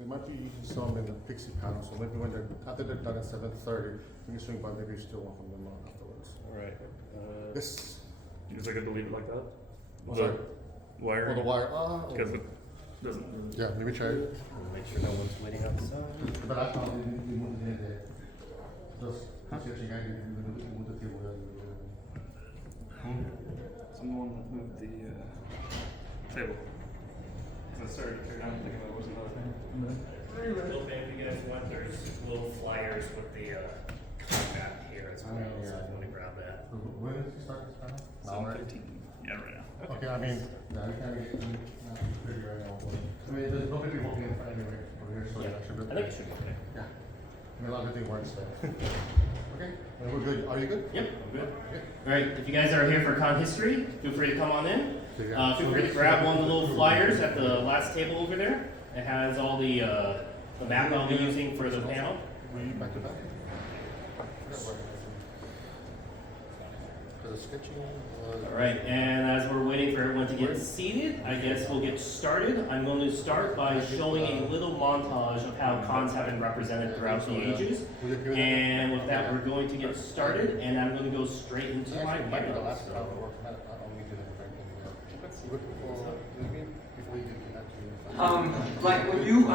They might be using some in the Pixie panel, so maybe when they're after they're done at 7:30, we can swing by. Maybe you still want from them afterwards. All right. This. Is it good to leave it like that? Oh, sorry. Wire. Oh, the wire. Because it doesn't. Yeah, maybe try it. Make sure no one's waiting outside. But I found we moved it in there. Just chegar e muda o teu Someone that moved the table. I started to tear down thinking that wasn't another thing. Little bit, if you guys want, there's little flyers with the contract here as well, so if you want to grab that. When did you start this panel? 7:15. Yeah, right now. Okay, I mean, yeah, we can't get pretty right now. I mean, there's no people walking in front anyway over here, so Yeah, that should be I think it should be okay. Yeah. I mean, a lot of everything works there. Okay, and we're good. Are you good? Yep, I'm good. Okay. All right, if you guys are here for Con History, feel free to come on in. Feel free to grab one of the little flyers at the last table over there. It has all the map I'll be using for the panel. Were you back to back? For the sketching. All right, and as we're waiting for everyone to get seated, I guess we'll get started. I'm going to start by showing a little montage of how cons have been represented throughout the ages. And with that, we're going to get started, and I'm going to go straight into my panel. Like when you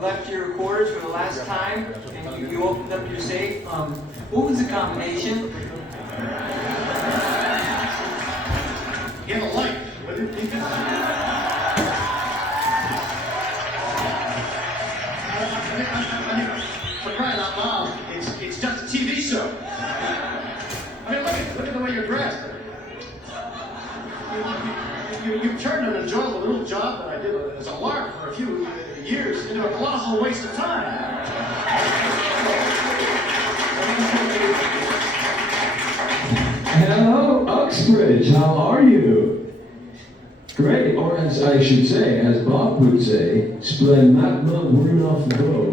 left your quarters for the last time and you opened up your safe, what was the combination? Get a light. What did you think? For crying out loud, it's just a TV show. I mean, look at the way you're dressed. You've turned an enjoyable little job that I did as a lark for a few years into a colossal waste of time. Hello, Uxbridge, how are you? Great, or as I should say, as Bob would say, splenatma Brunoff go.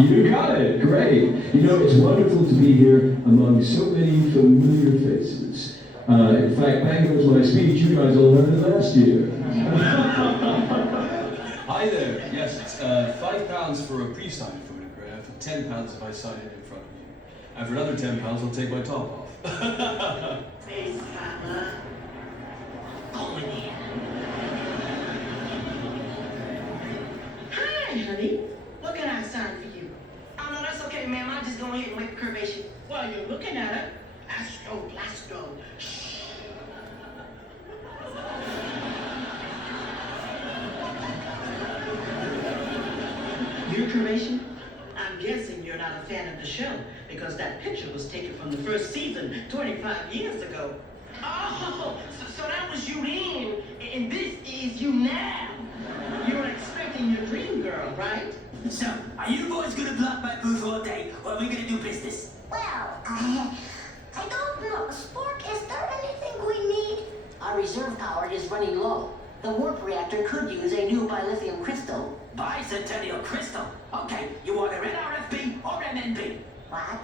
You got it, great. You know, it's wonderful to be here among so many familiar faces. In fact, that goes my speech, you guys all heard it last year. Hi there, yes, it's £5 for a pre-signed photograph and £10 if I sign it in front of you. And for another £10 I'll take my top off. Hey, Santa. Going in. Hi, honey. What can I sign for you? Oh, no, that's okay, ma'am. I'll just go ahead and make a curvation. While you're looking at it, Blasto. Shh. Your curvation? I'm guessing you're not a fan of the show because that picture was taken from the first season 25 years ago. Oh, so that was you then, and this is you now. You were expecting your dream girl, right? So, are you boys gonna block my booth all day, or are we gonna do business? Well, I don't know. Spork, is there anything we need? Our reserve power is running low. The warp reactor could use a new bilithium crystal. Bicentennial crystal. Okay, you want an NRFB or MNB? What?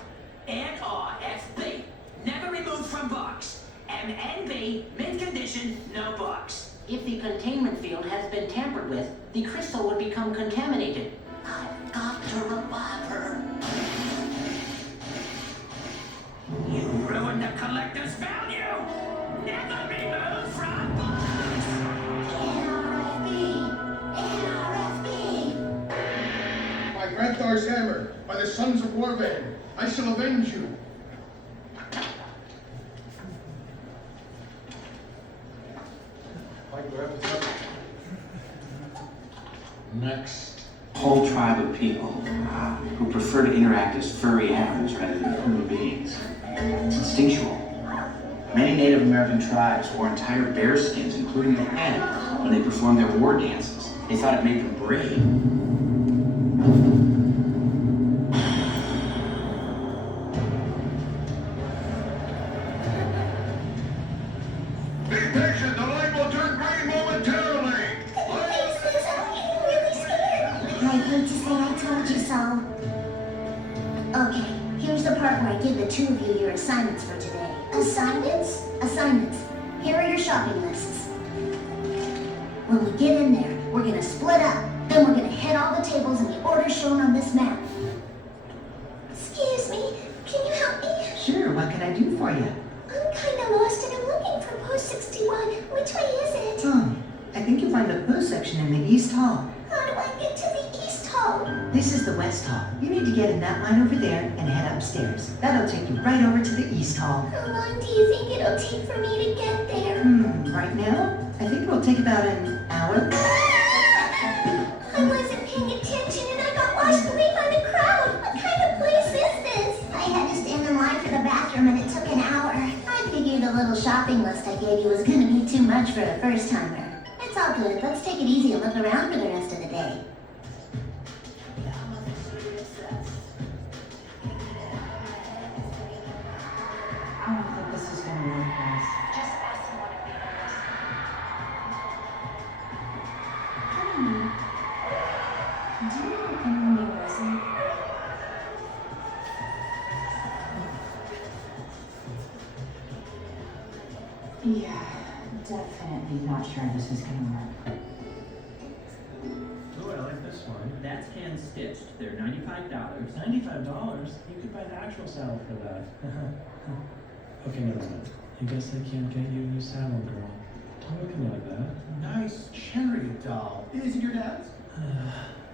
NRFB. Never removed from box. MNB, mint condition, no box. If the containment field has been tampered with, the crystal would become contaminated. I've got to revive her. You ruined the collector's value. Never removed from box. NRFB! By Granthar's hammer, by the sons of Warvan, I shall avenge you. Next. Whole tribe of people who prefer to interact as furry animals rather than human beings. It's instinctual. Many Native American tribes wore entire bear skins, including the head, when they performed their war dances. They thought it made them brave. Be patient, the light will turn green momentarily. I hate to say I told you so. Okay, here's the part where I give the two of you your assignments for today. Assignments? Assignments. Here are your shopping lists. When we get in there, We're gonna split up. Then we're gonna hit all the tables in the order shown on this map. Excuse me, can you help me? Sure, what can I do for you? I'm kinda lost and I'm looking for post 61. Which way is it? I think you'll find the booth section in the East Hall. How do I get to the East Hall? This is the West Hall. You need to get in that line over there and head upstairs. That'll take you right over to the East Hall. How long do you think it'll take for me to get there? Right now, I think it'll take about an hour. I wasn't paying attention and I got washed away by the crowd. What kind of place is this? I had to stand in line for the bathroom and it took an hour. I figured the little shopping list I gave you was gonna be too much for a first-timer. It's all good. Let's take it easy and look around for the rest of the day. I don't think this is gonna work, guys. Just ask someone if they know this. Do you know anyone named Wesley? Yeah, definitely not sure this is gonna work. Oh, I like this one. That's hand stitched. They're $95. $95? You could buy the actual saddle for that. Okay, never mind. I guess I can't get you a new saddle, girl. Don't look at me like that. Nice cherry doll. Is it your dad's?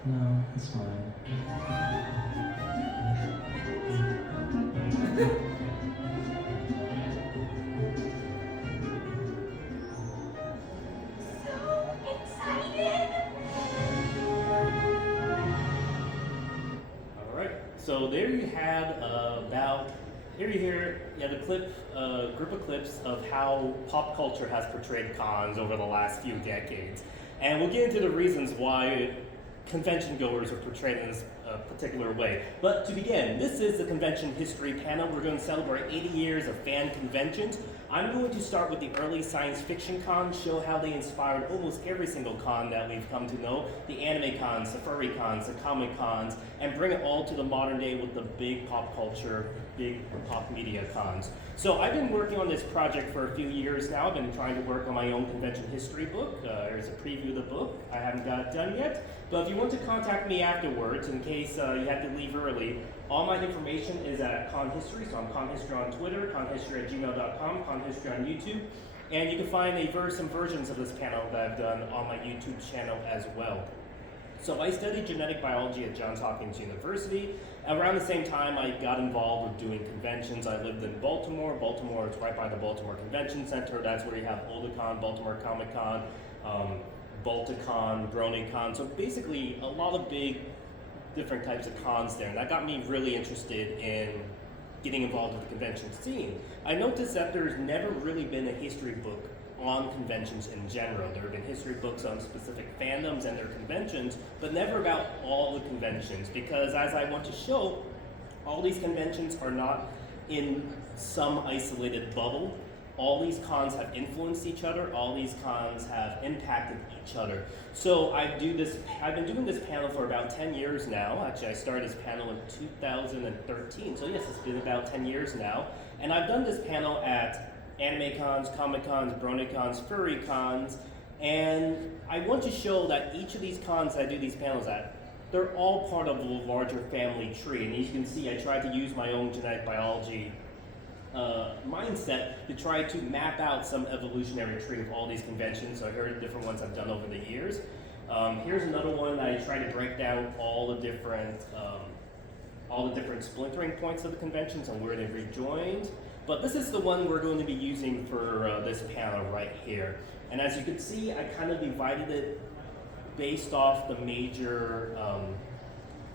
No, it's fine. Alright, so there you have the clip, group of clips of how pop culture has portrayed cons over the last few decades. And we'll get into the reasons why convention goers are portrayed in this particular way. But to begin, this is the convention history panel. We're going to celebrate 80 years of fan conventions. I'm going to start with the early science fiction cons, show how they inspired almost every single con that we've come to know, the anime cons, the furry cons, the comic cons, and bring it all to the modern day with the big pop culture, big pop media cons. So I've been working on this project for a few years now. I've been trying to work on my own convention history book. There's a preview of the book. I haven't got it done yet. But if you want to contact me afterwards, in case you had to leave early, all my information is at Con History. So I'm Con History on Twitter, conhistory@gmail.com, Con History on YouTube. And you can find some versions of this panel that I've done on my YouTube channel as well. So I studied genetic biology at Johns Hopkins University. Around the same time, I got involved with doing conventions. I lived in Baltimore. Baltimore is right by the Baltimore Convention Center. That's where you have Oldacon, Baltimore Comic Con, Balticon, BronyCon. So basically, a lot of big, different types of cons there. And that got me really interested in getting involved with the convention scene. I noticed that there's never really been a history book on conventions in general. There have been history books on specific fandoms and their conventions, but never about all the conventions, because as I want to show, all these conventions are not in some isolated bubble. All these cons have influenced each other. All these cons have impacted each other. So I've been doing this panel for about 10 years now. Actually, I started this panel in 2013. So yes, it's been about 10 years now. And I've done this panel at anime cons, comic cons, BronyCons, furry cons, and I want to show that each of these cons I do these panels at, they're all part of a larger family tree. And as you can see, I tried to use my own genetic biology mindset to try to map out some evolutionary tree of all these conventions. So here are the different ones I've done over the years. Here's another one. I try to break down all the different splintering points of the conventions and where they rejoined. But this is the one we're going to be using for this panel right here. And as you can see, I kind of divided it based off the major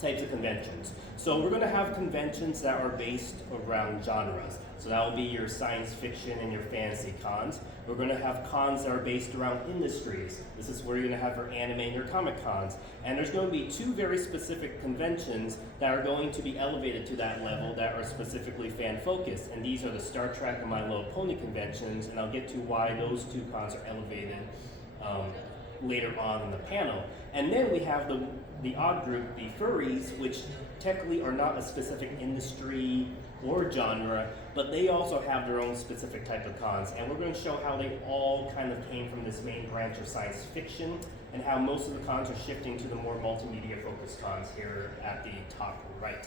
types of conventions. So we're going to have conventions that are based around genres. So that will be your science fiction and your fantasy cons. We're going to have cons that are based around industries. This is where you're going to have your anime and your comic cons. And there's going to be two very specific conventions that are going to be elevated to that level that are specifically fan focused. And these are the Star Trek and My Little Pony conventions. And I'll get to why those two cons are elevated later on in the panel. And then we have the odd group, the furries, which technically are not a specific industry or genre, but they also have their own specific type of cons. And we're going to show how they all kind of came from this main branch of science fiction and how most of the cons are shifting to the more multimedia focused cons here at the top right.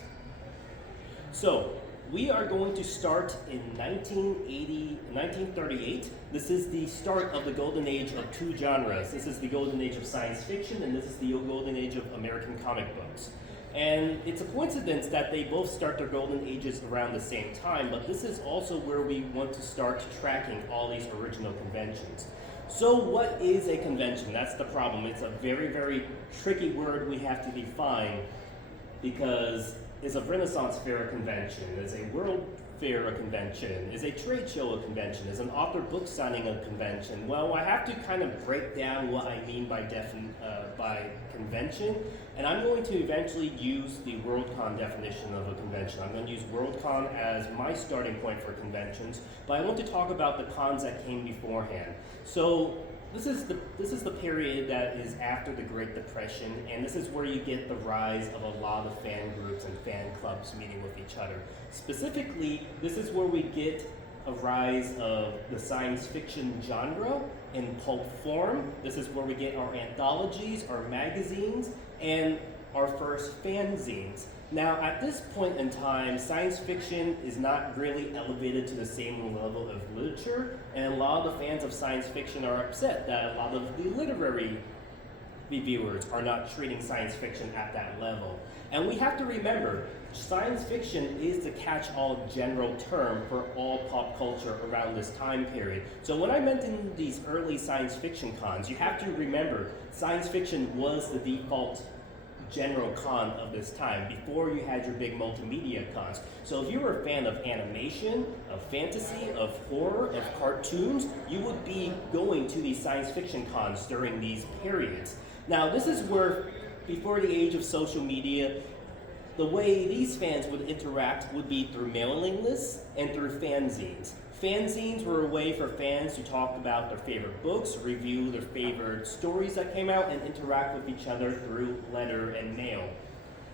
So we are going to start in 1938. This is the start of the golden age of two genres. This is the golden age of science fiction, and this is the golden age of American comic books. And it's a coincidence that they both start their golden ages around the same time, but this is also where we want to start tracking all these original conventions. So what is a convention? That's the problem. It's a very, very tricky word we have to define, because is a Renaissance fair a convention? Is a World Fair a convention? Is a trade show a convention? Is an author book signing a convention? Well, I have to kind of break down what I mean by convention, and I'm going to eventually use the WorldCon definition of a convention. I'm going to use WorldCon as my starting point for conventions, but I want to talk about the cons that came beforehand. So this is the period that is after the Great Depression, and this is where you get the rise of a lot of fan groups and fan clubs meeting with each other. Specifically, this is where we get a rise of the science fiction genre in pulp form. This is where we get our anthologies, our magazines, and our first fanzines. Now, at this point in time, science fiction is not really elevated to the same level of literature, and a lot of the fans of science fiction are upset that a lot of the literary reviewers are not treating science fiction at that level. And we have to remember, science fiction is the catch-all general term for all pop culture around this time period. So when I mentioned these early science fiction cons, you have to remember science fiction was the default general con of this time before you had your big multimedia cons. So if you were a fan of animation, of fantasy, of horror, of cartoons, you would be going to these science fiction cons during these periods. Now this is where, before the age of social media, the way these fans would interact would be through mailing lists and through fanzines. Fanzines were a way for fans to talk about their favorite books, review their favorite stories that came out, and interact with each other through letter and mail.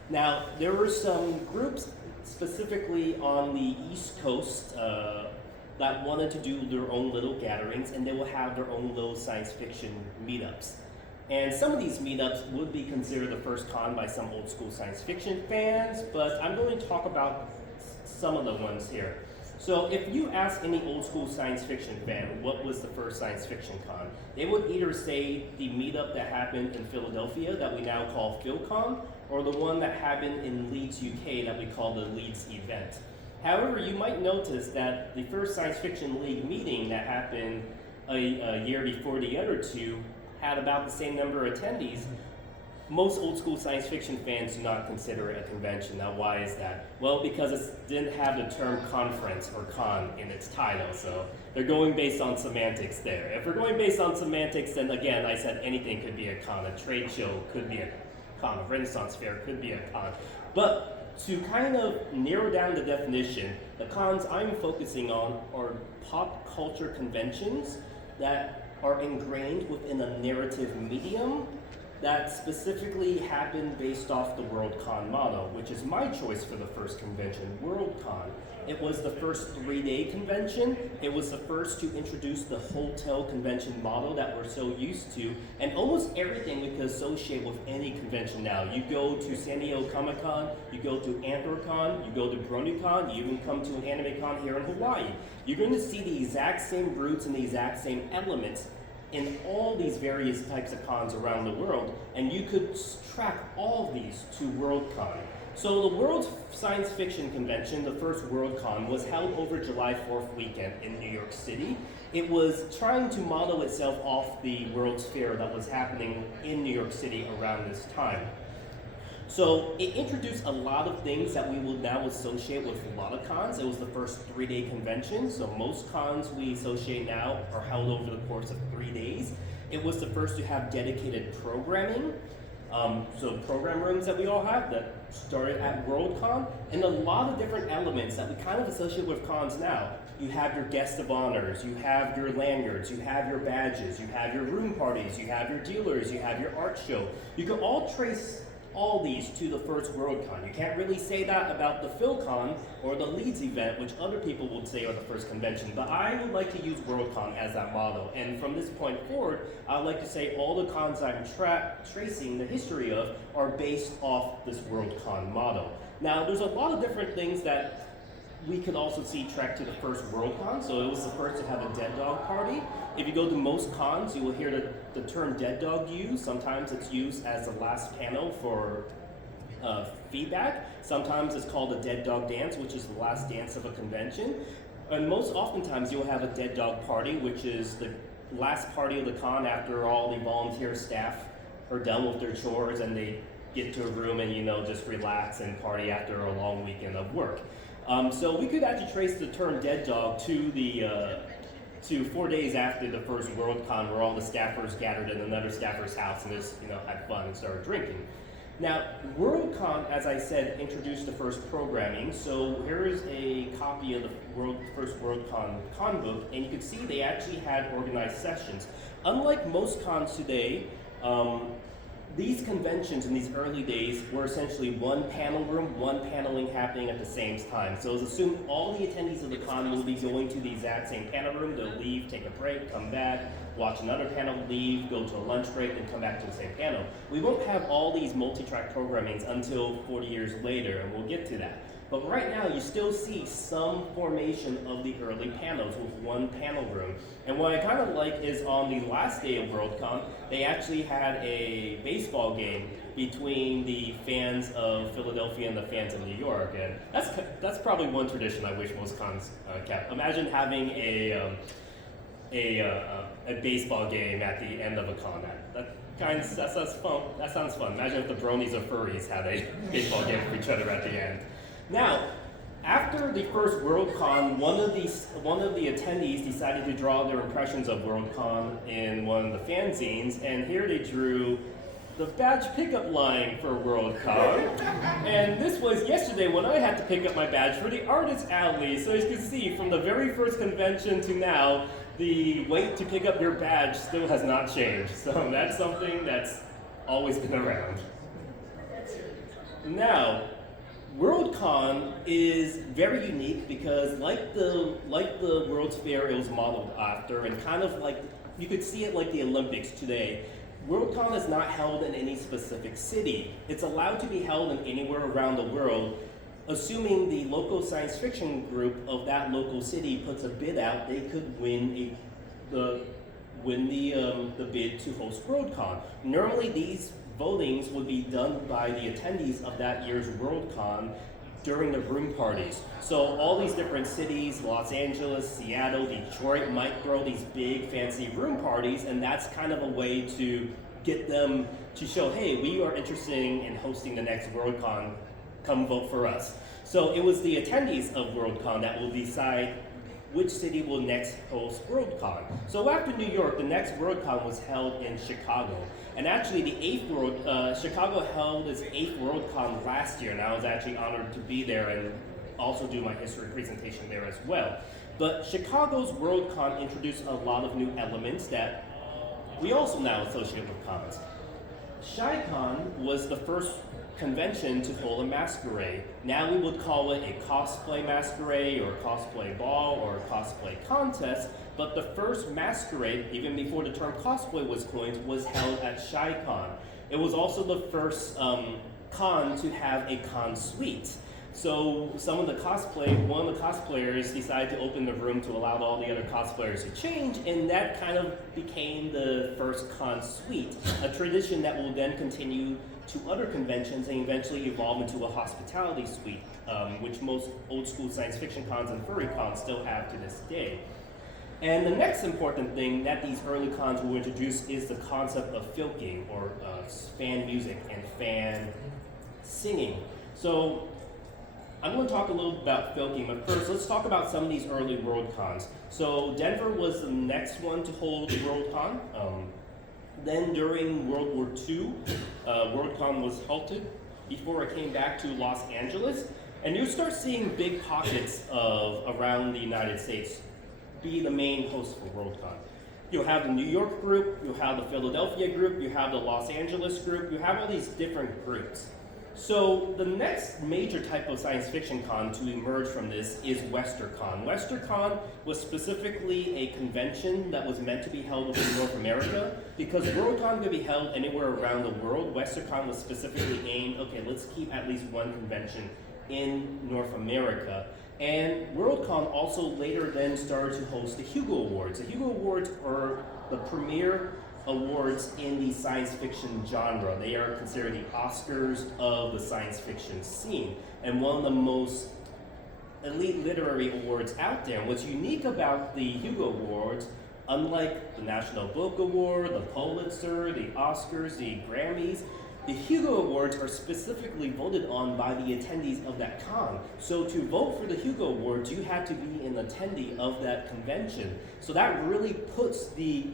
Now, there were some groups specifically on the East Coast that wanted to do their own little gatherings, and they will have their own little science fiction meetups. And some of these meetups would be considered the first con by some old school science fiction fans, but I'm going to talk about some of the ones here. So if you ask any old school science fiction fan what was the first science fiction con, they would either say the meetup that happened in Philadelphia that we now call PhilCon, or the one that happened in Leeds, UK that we call the Leeds event. However, you might notice that the first Science Fiction League meeting that happened a year before the other two had about the same number of attendees. Most old school science fiction fans do not consider it a convention. Now, why is that? Well, because it didn't have the term conference or con in its title, so they're going based on semantics there. If we're going based on semantics, then again, I said anything could be a con. A trade show could be a con. A Renaissance fair could be a con. But to kind of narrow down the definition, the cons I'm focusing on are pop culture conventions that are ingrained within a narrative medium that specifically happened based off the WorldCon model, which is my choice for the first convention, WorldCon. It was the first 3-day convention. It was the first to introduce the hotel convention model that we're so used to, and almost everything we could associate with any convention now. You go to San Diego Comic-Con, you go to AnthroCon, you go to BronyCon, you even come to an anime con here in Hawaii. You're going to see the exact same roots and the exact same elements in all these various types of cons around the world, and you could track all of these to WorldCon. So the World Science Fiction Convention, the first WorldCon, was held over July 4th weekend in New York City. It was trying to model itself off the World's Fair that was happening in New York City around this time. So it introduced a lot of things that we will now associate with a lot of cons. It was the first 3-day convention, so most cons we associate now are held over the course of 3 days. It was the first to have dedicated programming. So program rooms that we all have that started at WorldCon, and a lot of different elements that we kind of associate with cons now. You have your guest of honors, you have your lanyards, you have your badges, you have your room parties, you have your dealers, you have your art show. You can all trace all these to the first WorldCon. You can't really say that about the PhilCon or the Leeds event, which other people would say are the first convention, but I would like to use WorldCon as that model. And from this point forward, I'd like to say all the cons I'm tracing the history of are based off this WorldCon model. Now, there's a lot of different things that we could also see tracked to the first WorldCon. So it was the first to have a dead dog party. If you go to most cons, you will hear the term dead dog used. Sometimes it's used as the last panel for feedback. Sometimes it's called a dead dog dance, which is the last dance of a convention. And most oftentimes you'll have a dead dog party, which is the last party of the con after all the volunteer staff are done with their chores and they get to a room and, you know, just relax and party after a long weekend of work. So we could actually trace the term dead dog to the to 4 days after the first WorldCon, where all the staffers gathered in another staffer's house and just, you know, had fun and started drinking. Now, WorldCon, as I said, introduced the first programming. So here is a copy of the first WorldCon con book, and you can see they actually had organized sessions. Unlike most cons today, these conventions in these early days were essentially one panel room, one paneling happening at the same time. So it's assumed all the attendees of the con will be going to the exact same panel room. They'll leave, take a break, come back, watch another panel, leave, go to a lunch break, then come back to the same panel. We won't have all these multi-track programmings until 40 years later, and we'll get to that. But right now, you still see some formation of the early panels with one panel room. And what I kind of like is on the last day of WorldCon, they actually had a baseball game between the fans of Philadelphia and the fans of New York. And that's probably one tradition I wish most cons kept. Imagine having a baseball game at the end of a con. That sounds fun. Imagine if the bronies or furries had a baseball game for each other at the end. Now, after the first WorldCon, one of the attendees decided to draw their impressions of WorldCon in one of the fanzines, and here they drew the badge pickup line for WorldCon. And this was yesterday when I had to pick up my badge for the Artist Alley. So as you can see, from the very first convention to now, the wait to pick up your badge still has not changed. So that's something that's always been around. Now, WorldCon is very unique because like the World's Fair it was modeled after, and kind of like, you could see it like the Olympics today. WorldCon is not held in any specific city. It's allowed to be held in anywhere around the world, assuming the local science fiction group of that local city puts a bid out, they could win the bid to host WorldCon. Normally these votings would be done by the attendees of that year's WorldCon during the room parties. So all these different cities, Los Angeles, Seattle, Detroit, might throw these big fancy room parties, and that's kind of a way to get them to show, hey, we are interested in hosting the next WorldCon, come vote for us. So it was the attendees of WorldCon that will decide which city will next host WorldCon. So after New York, the next WorldCon was held in Chicago. And actually Chicago held its 8th WorldCon last year, and I was actually honored to be there and also do my history presentation there as well. But Chicago's WorldCon introduced a lot of new elements that we also now associate with cons. ChaiCon was the first convention to hold a masquerade. Now we would call it a cosplay masquerade or a cosplay ball or a cosplay contest, but the first masquerade, even before the term cosplay was coined, was held at ChaiCon. It was also the first con to have a con suite. So one of the cosplayers decided to open the room to allow all the other cosplayers to change, and that kind of became the first con suite, a tradition that will then continue to other conventions and eventually evolve into a hospitality suite, which most old school science fiction cons and furry cons still have to this day. And the next important thing that these early cons will introduce is the concept of filking, or fan music and fan singing. So I'm going to talk a little about filking, but first let's talk about some of these early WorldCons. So Denver was the next one to hold WorldCon. Then during World War II, WorldCon was halted before it came back to Los Angeles. And you start seeing big pockets of around the United States be the main host for WorldCon. You'll have the New York group, you'll have the Philadelphia group, you have the Los Angeles group, you have all these different groups. So the next major type of science fiction con to emerge from this is WesterCon. WesterCon was specifically a convention that was meant to be held within North America. Because WorldCon could be held anywhere around the world, WesterCon was specifically aimed, okay, let's keep at least one convention in North America. And WorldCon also later then started to host the Hugo Awards. The Hugo Awards are the premier awards in the science fiction genre. They are considered the Oscars of the science fiction scene, and one of the most elite literary awards out there. And what's unique about the Hugo Awards, unlike the National Book Award, the Pulitzer, the Oscars, the Grammys, the Hugo Awards are specifically voted on by the attendees of that con. So to vote for the Hugo Awards, you had to be an attendee of that convention. So that really puts the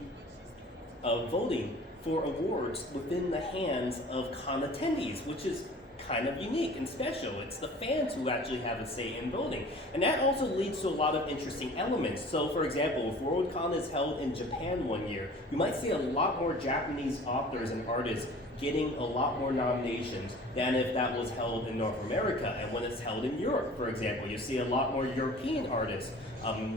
voting for awards within the hands of con attendees, which is kind of unique and special. It's the fans who actually have a say in voting. And that also leads to a lot of interesting elements. So for example, if WorldCon is held in Japan one year, you might see a lot more Japanese authors and artists getting a lot more nominations than if that was held in North America. And when it's held in Europe, for example, you see a lot more European artists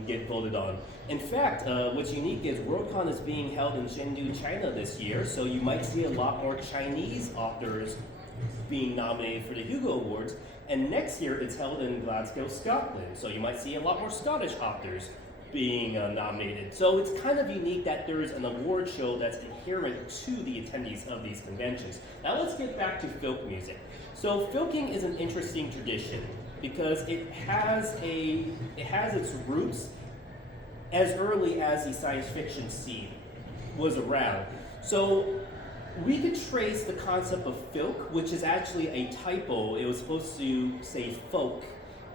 get voted on. In fact, what's unique is WorldCon is being held in Chengdu, China this year, so you might see a lot more Chinese authors being nominated for the Hugo Awards. And next year it's held in Glasgow, Scotland, so you might see a lot more Scottish authors being nominated. So it's kind of unique that there is an award show that's inherent to the attendees of these conventions. Now let's get back to folk music. So folking is an interesting tradition because it has its roots as early as the science fiction scene was around. So we could trace the concept of filk, which is actually a typo. It was supposed to say folk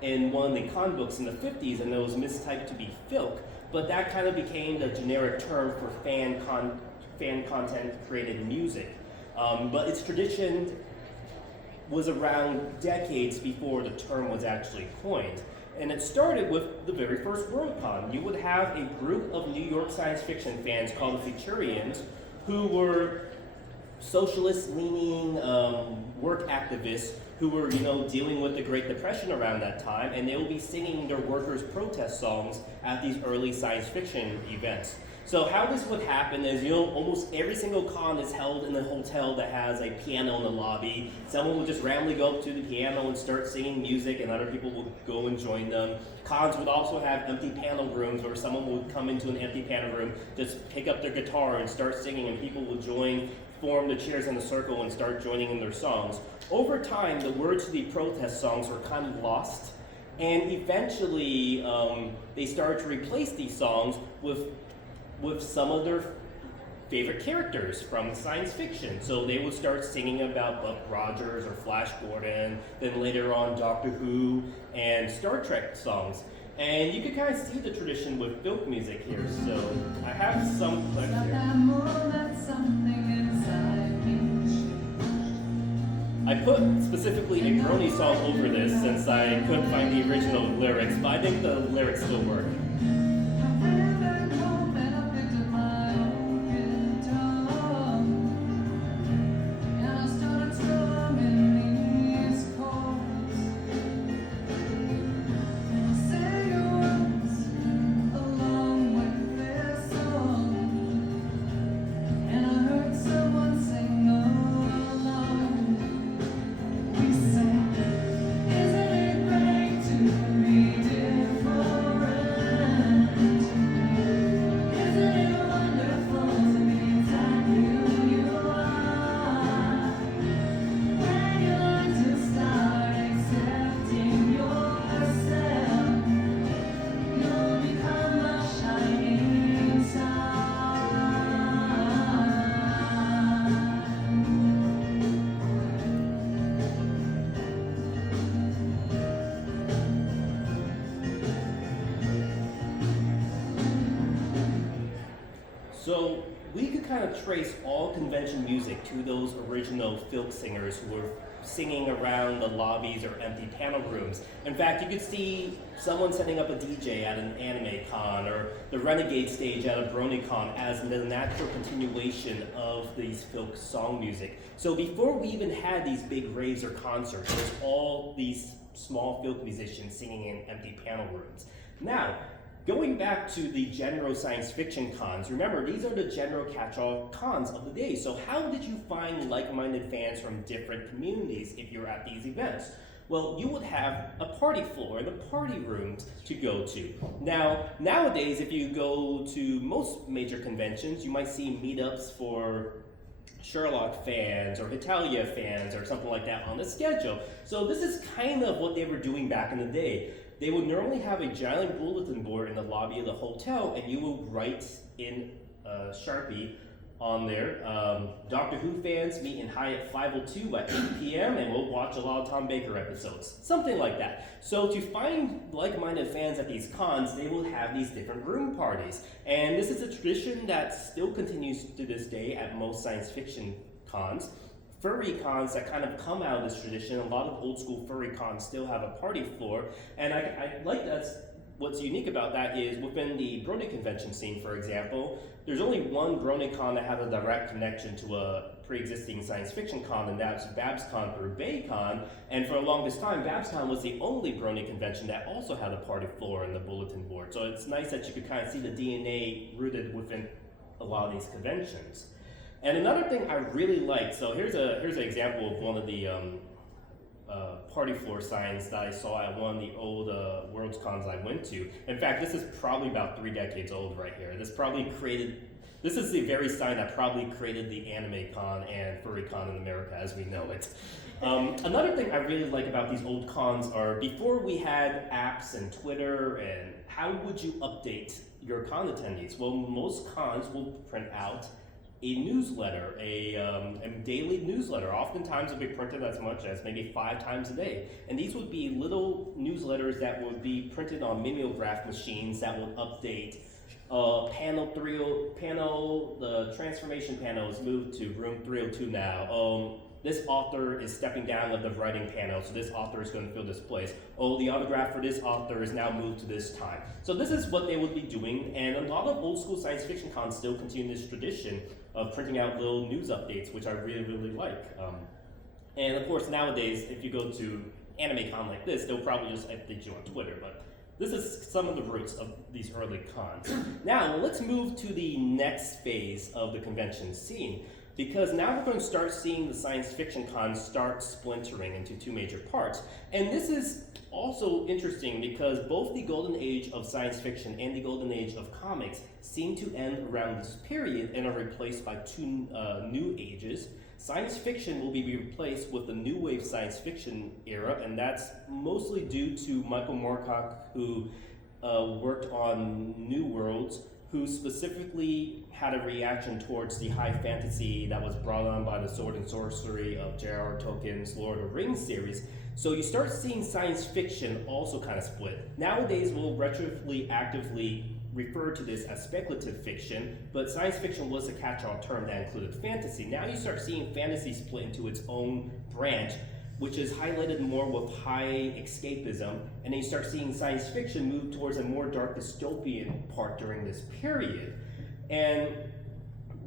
in one of the con books in the 50s, and it was mistyped to be filk, but that kind of became the generic term for fan content created music. But its tradition was around decades before the term was actually coined. And it started with the very first WorldCon. You would have a group of New York science fiction fans called the Futurians, who were socialist-leaning work activists who were, dealing with the Great Depression around that time, and they will be singing their workers' protest songs at these early science fiction events. So how this would happen is, almost every single con is held in a hotel that has a piano in the lobby. Someone will just randomly go up to the piano and start singing music, and other people will go and join them. Cons would also have empty panel rooms where someone would come into an empty panel room, just pick up their guitar and start singing, and people will join, form the chairs in a circle and start joining in their songs. Over time, the words to the protest songs were kind of lost, and eventually they started to replace these songs with some of their favorite characters from science fiction. So they would start singing about Buck Rogers or Flash Gordon, then later on Doctor Who and Star Trek songs. And you can kind of see the tradition with folk music here. So I have some clips here. I put specifically a Crony song over this since I couldn't find the original lyrics, but I think the lyrics still work. Isn't it great to be different? of trace all convention music to those original folk singers who were singing around the lobbies or empty panel rooms. In fact, you could see someone setting up a DJ at an anime con or the Renegade stage at a BronyCon as the natural continuation of these folk song music. So before we even had these big raves or concerts, there's all these small folk musicians singing in empty panel rooms. Now, going back to the general science fiction cons, remember, these are the general catch-all cons of the day. So how did you find like-minded fans from different communities if you're at these events? Well, you would have a party floor and the party rooms to go to. Now, nowadays, if you go to most major conventions, you might see meetups for Sherlock fans or Italia fans or something like that on the schedule. So this is kind of what they were doing back in the day. They would normally have a giant bulletin board in the lobby of the hotel, and you will write in Sharpie on there, Doctor Who fans meet in Hyatt 502 at 8 p.m. and we'll watch a lot of Tom Baker episodes. Something like that. So to find like-minded fans at these cons, they will have these different room parties. And this is a tradition that still continues to this day at most science fiction cons. Furry cons that kind of come out of this tradition, a lot of old school furry cons still have a party floor, and I like what's unique about that is within the Brony convention scene, for example, there's only one BronyCon that had a direct connection to a pre-existing science fiction con, and that's BabsCon through BayCon, and for the longest time, BabsCon was the only Brony convention that also had a party floor and the bulletin board, so it's nice that you could kind of see the DNA rooted within a lot of these conventions. And another thing I really like, so here's an example of one of the party floor signs that I saw at one of the old Worlds Cons I went to. In fact, this is probably about 3 decades old right here. This is the very sign that probably created the Anime Con and Furry Con in America as we know it. Another thing I really like about these old cons are before we had apps and Twitter, and how would you update your con attendees? Well, most cons will print out a newsletter, a daily newsletter. Oftentimes it'll be printed as much as maybe 5 times a day. And these would be little newsletters that would be printed on mimeograph machines that would update the transformation panel is moved to room 302 now. This author is stepping down of the writing panel, so this author is going to fill this place. Oh, the autograph for this author is now moved to this time. So this is what they would be doing, and a lot of old school science fiction cons still continue this tradition of printing out little news updates, which I really, really like. And of course, nowadays, if you go to Anime Con like this, they'll probably just update you on Twitter, but this is some of the roots of these early cons. Now, let's move to the next phase of the convention scene, because now we're going to start seeing the science fiction cons start splintering into 2 major parts. And this is also interesting because both the golden age of science fiction and the golden age of comics seem to end around this period and are replaced by 2 new ages. Science fiction will be replaced with the new wave science fiction era, and that's mostly due to Michael Moorcock, who worked on New Worlds, who specifically had a reaction towards the high fantasy that was brought on by the Sword and Sorcery of J.R.R. Tolkien's Lord of the Rings series. So you start seeing science fiction also kind of split. Nowadays, we'll retroactively actively refer to this as speculative fiction, but science fiction was a catch-all term that included fantasy. Now you start seeing fantasy split into its own branch, which is highlighted more with high escapism, and then you start seeing science fiction move towards a more dark dystopian part during this period. And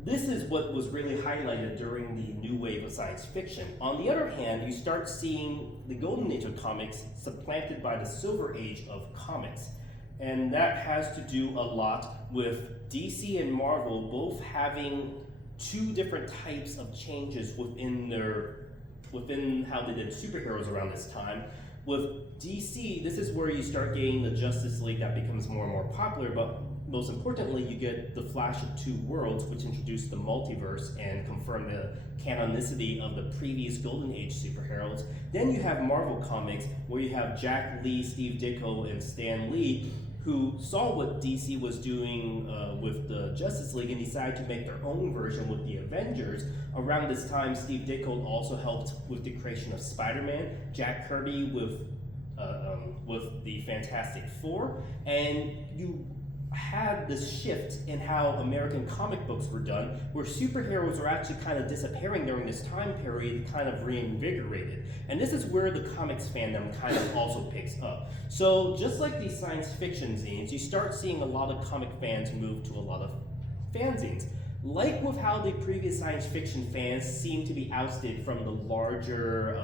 this is what was really highlighted during the new wave of science fiction. On the other hand, you start seeing the golden age of comics supplanted by the silver age of comics. And that has to do a lot with DC and Marvel both having 2 different types of changes within how they did superheroes around this time. With DC, this is where you start getting the Justice League that becomes more and more popular, but most importantly, you get the Flash of 2 Worlds, which introduced the multiverse and confirmed the canonicity of the previous Golden Age superheroes. Then you have Marvel Comics, where you have Jack Lee, Steve Ditko, and Stan Lee, who saw what DC was doing with the Justice League and decided to make their own version with the Avengers. Around this time, Steve Ditko also helped with the creation of Spider-Man, Jack Kirby with the Fantastic Four, and you had this shift in how American comic books were done, where superheroes were actually kind of disappearing during this time period, kind of reinvigorated. And this is where the comics fandom kind of also picks up. So just like these science fiction zines, you start seeing a lot of comic fans move to a lot of fanzines. Like with how the previous science fiction fans seem to be ousted from the larger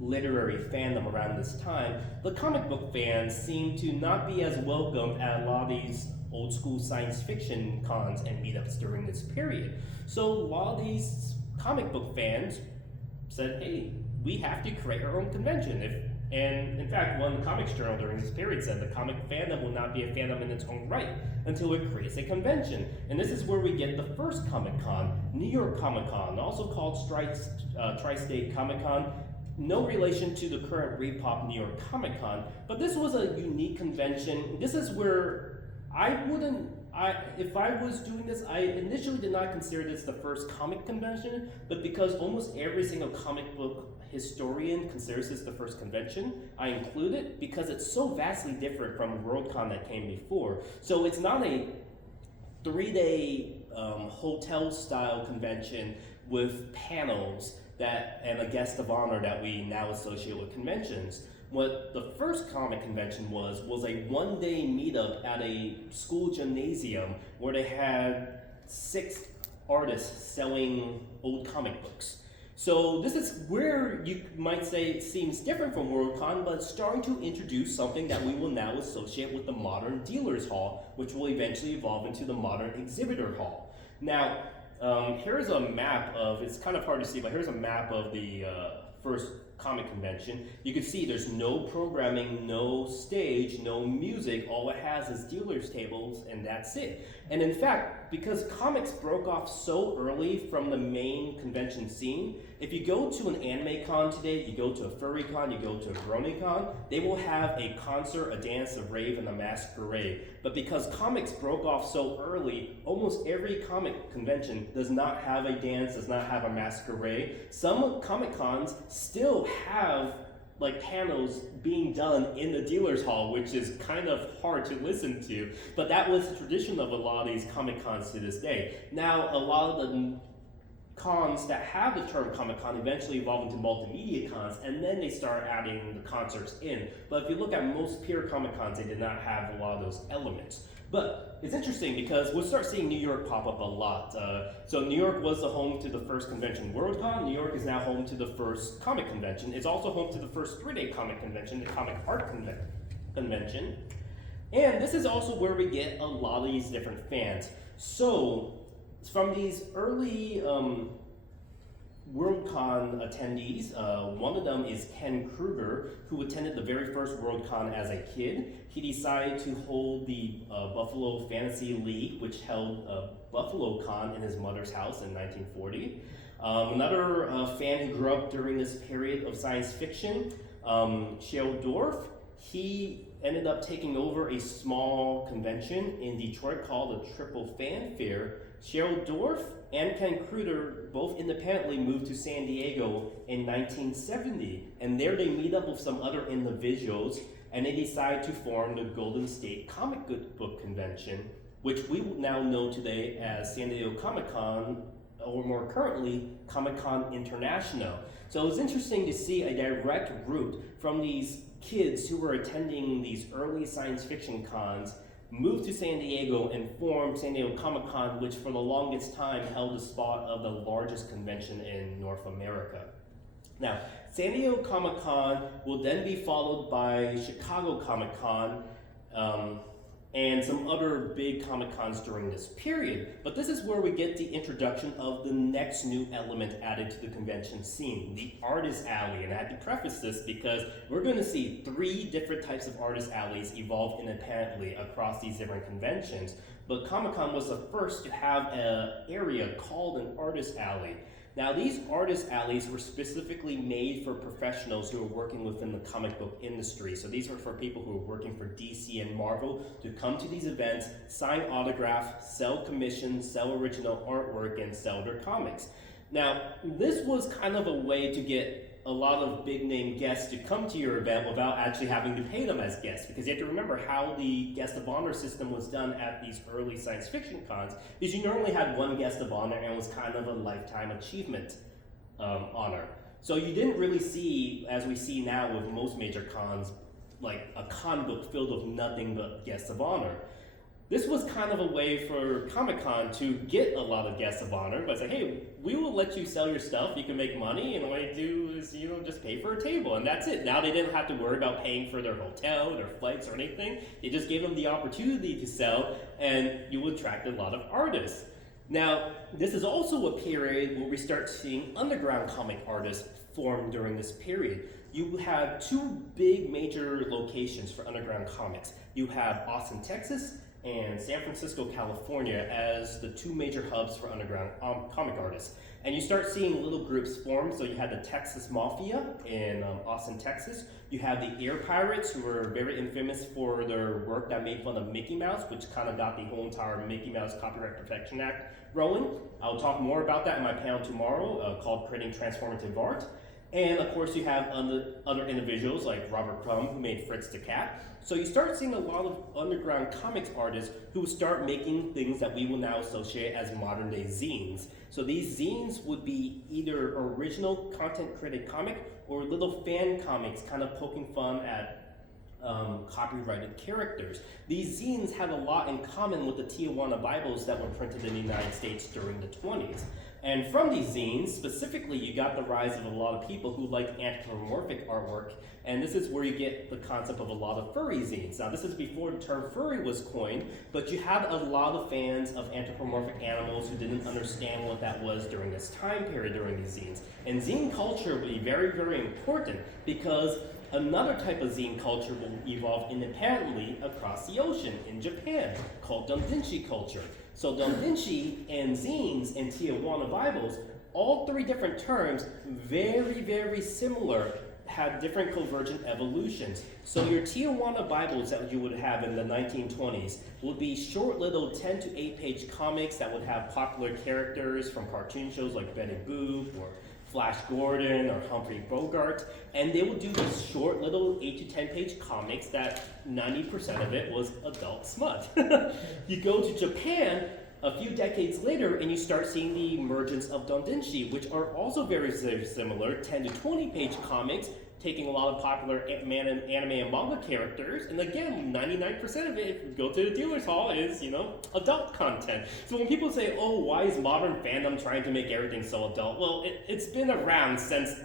literary fandom around this time, the comic book fans seem to not be as welcomed at a lot of these old school science fiction cons and meetups during this period. So a lot of these comic book fans said, hey, we have to create our own convention. And in fact, one comics journal during this period said the comic fandom will not be a fandom in its own right until it creates a convention. And this is where we get the first Comic Con, New York Comic Con, also called Tri-State Comic Con. No relation to the current Repop New York Comic Con, but this was a unique convention. This is where if I was doing this, I initially did not consider this the first comic convention, but because almost every single comic book historian considers this the first convention, I include it because it's so vastly different from Worldcon that came before. So it's not a 3-day hotel-style convention with panels and a guest of honor that we now associate with conventions. What the first comic convention was a 1-day meetup at a school gymnasium where they had 6 artists selling old comic books. So this is where you might say it seems different from Worldcon, but it's starting to introduce something that we will now associate with the modern dealer's hall, which will eventually evolve into the modern exhibitor hall. Now, here's a map of, it's kind of hard to see, but here's a map of the first comic convention. You can see there's no programming, no stage, no music. All it has is dealers' tables, and that's it. And in fact, because comics broke off so early from the main convention scene, if you go to an anime con today, you go to a furry con, you go to a brony con, they will have a concert, a dance, a rave, and a masquerade. But because comics broke off so early, almost every comic convention does not have a dance, does not have a masquerade. Some comic cons still have like panels being done in the dealer's hall, which is kind of hard to listen to, but that was the tradition of a lot of these comic cons to this day. Now, a lot of the cons that have the term Comic Con eventually evolve into multimedia cons, and then they start adding the concerts in. But if you look at most pure Comic Cons, they did not have a lot of those elements. But it's interesting because we'll start seeing New York pop up a lot. So New York was the home to the first convention, Worldcon. New York is now home to the first comic convention. It's also home to the first 3-day comic convention, the Comic Art Convention. And this is also where we get a lot of these different fans. So from these early Worldcon attendees, one of them is Ken Kruger, who attended the very first Worldcon as a kid. He decided to hold the Buffalo Fantasy League, which held Buffalo Con in his mother's house in 1940. Another fan who grew up during this period of science fiction, Sheryl Dorff, he ended up taking over a small convention in Detroit called the Triple Fanfare. Sheryl Dorff and Ken Kruger both independently moved to San Diego in 1970, and there they meet up with some other individuals, and they decide to form the Golden State Comic Book Convention, which we now know today as San Diego Comic-Con, or more currently, Comic-Con International. So it's interesting to see a direct route from these kids who were attending these early science fiction cons moved to San Diego and formed San Diego Comic-Con, which for the longest time held the spot of the largest convention in North America. Now, San Diego Comic-Con will then be followed by Chicago Comic-Con and some other big Comic-Cons during this period. But this is where we get the introduction of the next new element added to the convention scene, the Artist Alley. And I had to preface this because we're going to see 3 different types of Artist Alleys evolve independently across these different conventions. But Comic-Con was the first to have an area called an Artist Alley. Now, these artist alleys were specifically made for professionals who are working within the comic book industry. So these were for people who are working for DC and Marvel to come to these events, sign autographs, sell commissions, sell original artwork, and sell their comics. Now, this was kind of a way to get a lot of big name guests to come to your event without actually having to pay them as guests, because you have to remember how the guest of honor system was done at these early science fiction cons, because you normally had one guest of honor and it was kind of a lifetime achievement honor. So you didn't really see, as we see now with most major cons, like a con book filled with nothing but guests of honor. This was kind of a way for Comic-Con to get a lot of guests of honor, but say, hey, we will let you sell your stuff, you can make money, and all you do is, you know, just pay for a table, and that's it. Now they didn't have to worry about paying for their hotel, their flights, or anything. They just gave them the opportunity to sell, and you would attract a lot of artists. Now, this is also a period where we start seeing underground comic artists form during this period. You have two big major locations for underground comics. You have Austin, Texas, and San Francisco, California as the two major hubs for underground comic artists. And you start seeing little groups form. So you had the Texas Mafia in Austin, Texas. You have the Air Pirates, who were very infamous for their work that made fun of Mickey Mouse, which kind of got the whole entire Mickey Mouse Copyright Protection Act rolling. I'll talk more about that in my panel tomorrow called Creating Transformative Art. And of course you have other individuals like Robert Crumb, who made Fritz the Cat. So you start seeing a lot of underground comics artists who start making things that we will now associate as modern day zines. So these zines would be either original content created comic or little fan comics kind of poking fun at copyrighted characters. These zines had a lot in common with the Tijuana Bibles that were printed in the United States during the 20s. And from these zines, specifically, you got the rise of a lot of people who like anthropomorphic artwork, and this is where you get the concept of a lot of furry zines. Now, this is before the term furry was coined, but you had a lot of fans of anthropomorphic animals who didn't understand what that was during this time period during these zines. And zine culture will be very, very important because another type of zine culture will evolve independently across the ocean in Japan, called Dondinshi culture. So Dondinshi and zines and Tijuana Bibles, all three different terms, very, very similar, had different convergent evolutions. So your Tijuana Bibles that you would have in the 1920s would be short little 10 to 8 page comics that would have popular characters from cartoon shows like Betty Boop or Flash Gordon or Humphrey Bogart, and they would do these short little 8 to 10 page comics that 90% of it was adult smut. You go to Japan a few decades later and you start seeing the emergence of Dondinshi, which are also very similar, 10 to 20 page comics, taking a lot of popular anime and manga characters, and again, 99% of it, if you go to the dealer's hall, is, you know, adult content. So when people say, oh, why is modern fandom trying to make everything so adult? Well, it's been around since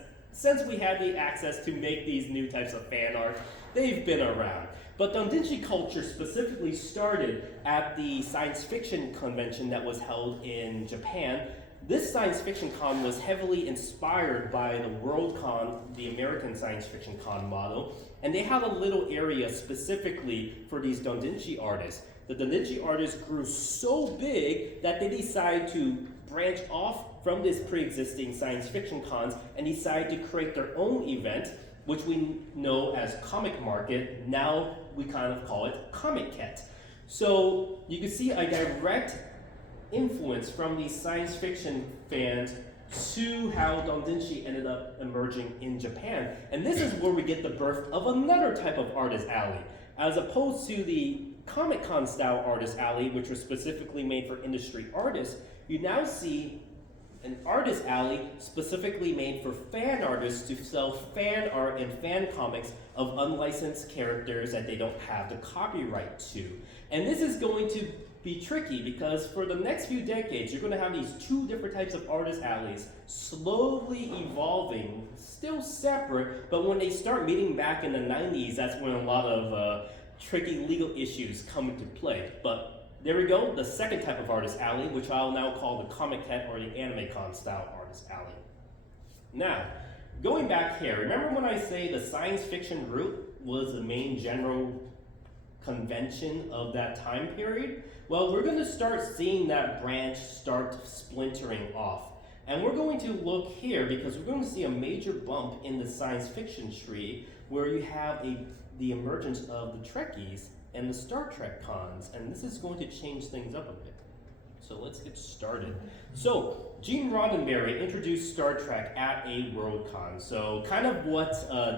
we had the access to make these new types of fan art. They've been around. But Dondinshi culture specifically started at the science fiction convention that was held in Japan. This science fiction con was heavily inspired by the Worldcon, the American science fiction con model, and they had a little area specifically for these Dondinshi artists. The Dondinshi artists grew so big that they decided to branch off from this pre-existing science fiction cons and decided to create their own event, which we know as Comic Market. Now we kind of call it Comic-Ket. So you can see a direct influence from these science fiction fans to how Dondinshi ended up emerging in Japan. And this is where we get the birth of another type of artist alley. As opposed to the Comic-Con style artist alley, which was specifically made for industry artists, you now see an artist alley specifically made for fan artists to sell fan art and fan comics of unlicensed characters that they don't have the copyright to. And this is going to be tricky because for the next few decades, you're going to have these two different types of artist alleys slowly evolving, still separate, but when they start meeting back in the 90s, that's when a lot of tricky legal issues come into play. But there we go, the second type of artist alley, which I'll now call the Comic-Ket or the Anime-Con style artist alley. Now, going back here, remember when I say the science fiction route was the main general convention of that time period? Well, we're going to start seeing that branch start splintering off. And we're going to look here because we're going to see a major bump in the science fiction tree where you have the emergence of the Trekkies and the Star Trek cons, and this is going to change things up a bit. So let's get started. So Gene Roddenberry introduced Star Trek at a Worldcon. So kind of what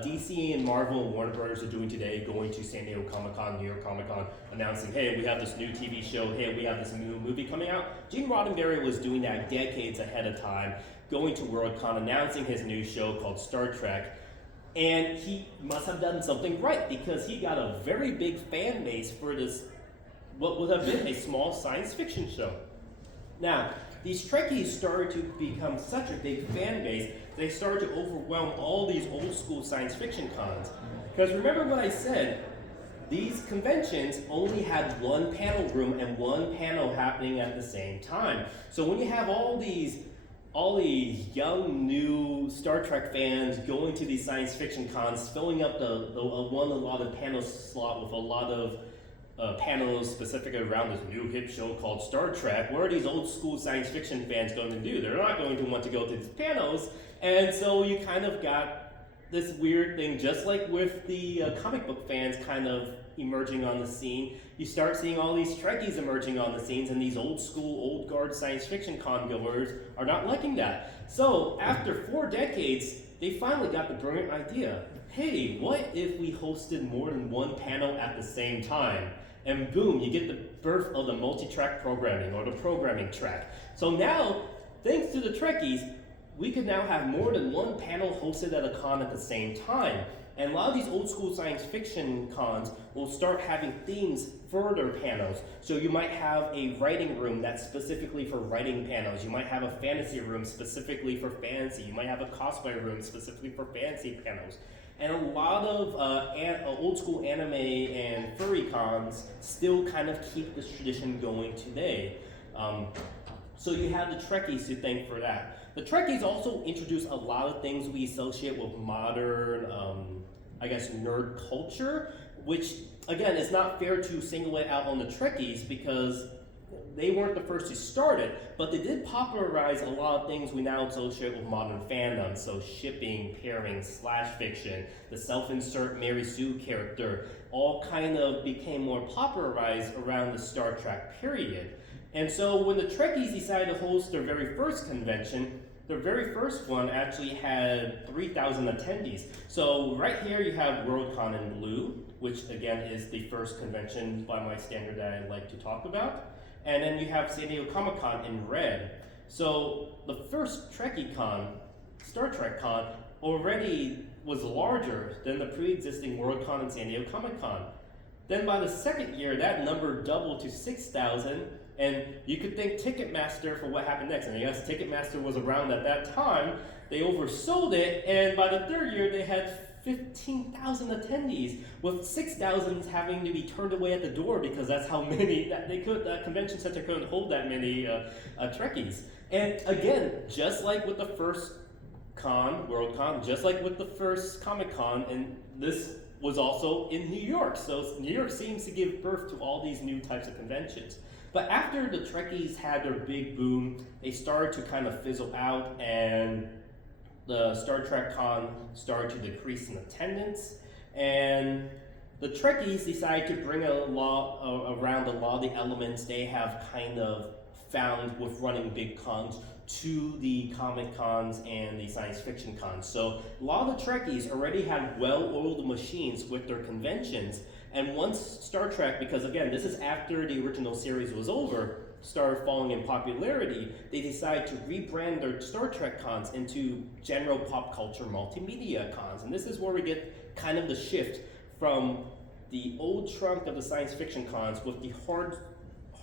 DC and Marvel and Warner Brothers are doing today, going to San Diego Comic-Con, New York Comic-Con, announcing, hey, we have this new TV show, hey, we have this new movie coming out. Gene Roddenberry was doing that decades ahead of time, going to Worldcon, announcing his new show called Star Trek. And he must have done something right because he got a very big fan base for this, what would have been a small science fiction show. Now, these Trekkies started to become such a big fan base, they started to overwhelm all these old school science fiction cons. Because remember what I said, these conventions only had one panel room and one panel happening at the same time. So when you have all these young, new Star Trek fans going to these science fiction cons, filling up the allotted panel slot with a lot of panels specifically around this new hip show called Star Trek, what are these old school science fiction fans going to do? They're not going to want to go to these panels, and so you kind of got this weird thing, just like with the comic book fans kind of emerging on the scene. You start seeing all these Trekkies emerging on the scenes, and these old school, old guard science fiction con goers are not liking that. So after 4 decades, they finally got the brilliant idea. Hey, what if we hosted more than one panel at the same time? And boom, you get the birth of the multi-track programming, or the programming track. So now, thanks to the Trekkies, we can now have more than one panel hosted at a con at the same time. And a lot of these old school science fiction cons will start having themes for their panels. So you might have a writing room that's specifically for writing panels. You might have a fantasy room specifically for fantasy. You might have a cosplay room specifically for fantasy panels. And a lot of old school anime and furry cons still kind of keep this tradition going today. So you have the Trekkies to thank for that. The Trekkies also introduce a lot of things we associate with modern, nerd culture, which, again, is not fair to single it out on the Trekkies because they weren't the first to start it, but they did popularize a lot of things we now associate with modern fandom. So shipping, pairing, slash fiction, the self-insert Mary Sue character, all kind of became more popularized around the Star Trek period. And so when the Trekkies decided to host their very first convention, their very first one actually had 3,000 attendees. So right here you have Worldcon in blue, which again is the first convention by my standard that I like to talk about. And then you have San Diego Comic-Con in red. So the first Trekkie Con, Star Trek Con, already was larger than the pre-existing Worldcon and San Diego Comic-Con. Then by the second year, that number doubled to 6,000, and you could thank Ticketmaster for what happened next. And I guess Ticketmaster was around at that time. They oversold it, and by the third year, they had 15,000 attendees, with 6,000 having to be turned away at the door because that's how many that convention center couldn't hold that many Trekkies. And again, just like with the first con, Worldcon, just like with the first Comic-Con, and this was also in New York. So New York seems to give birth to all these new types of conventions. But after the Trekkies had their big boom, they started to kind of fizzle out, and the Star Trek Con started to decrease in attendance, and the Trekkies decided to bring around a lot of the elements they have kind of found with running big cons to the comic cons and the science fiction cons. So a lot of the Trekkies already had well-oiled machines with their conventions, and once Star Trek, because again, this is after the original series was over, started falling in popularity, they decided to rebrand their Star Trek cons into general pop culture multimedia cons. And this is where we get kind of the shift from the old trunk of the science fiction cons with the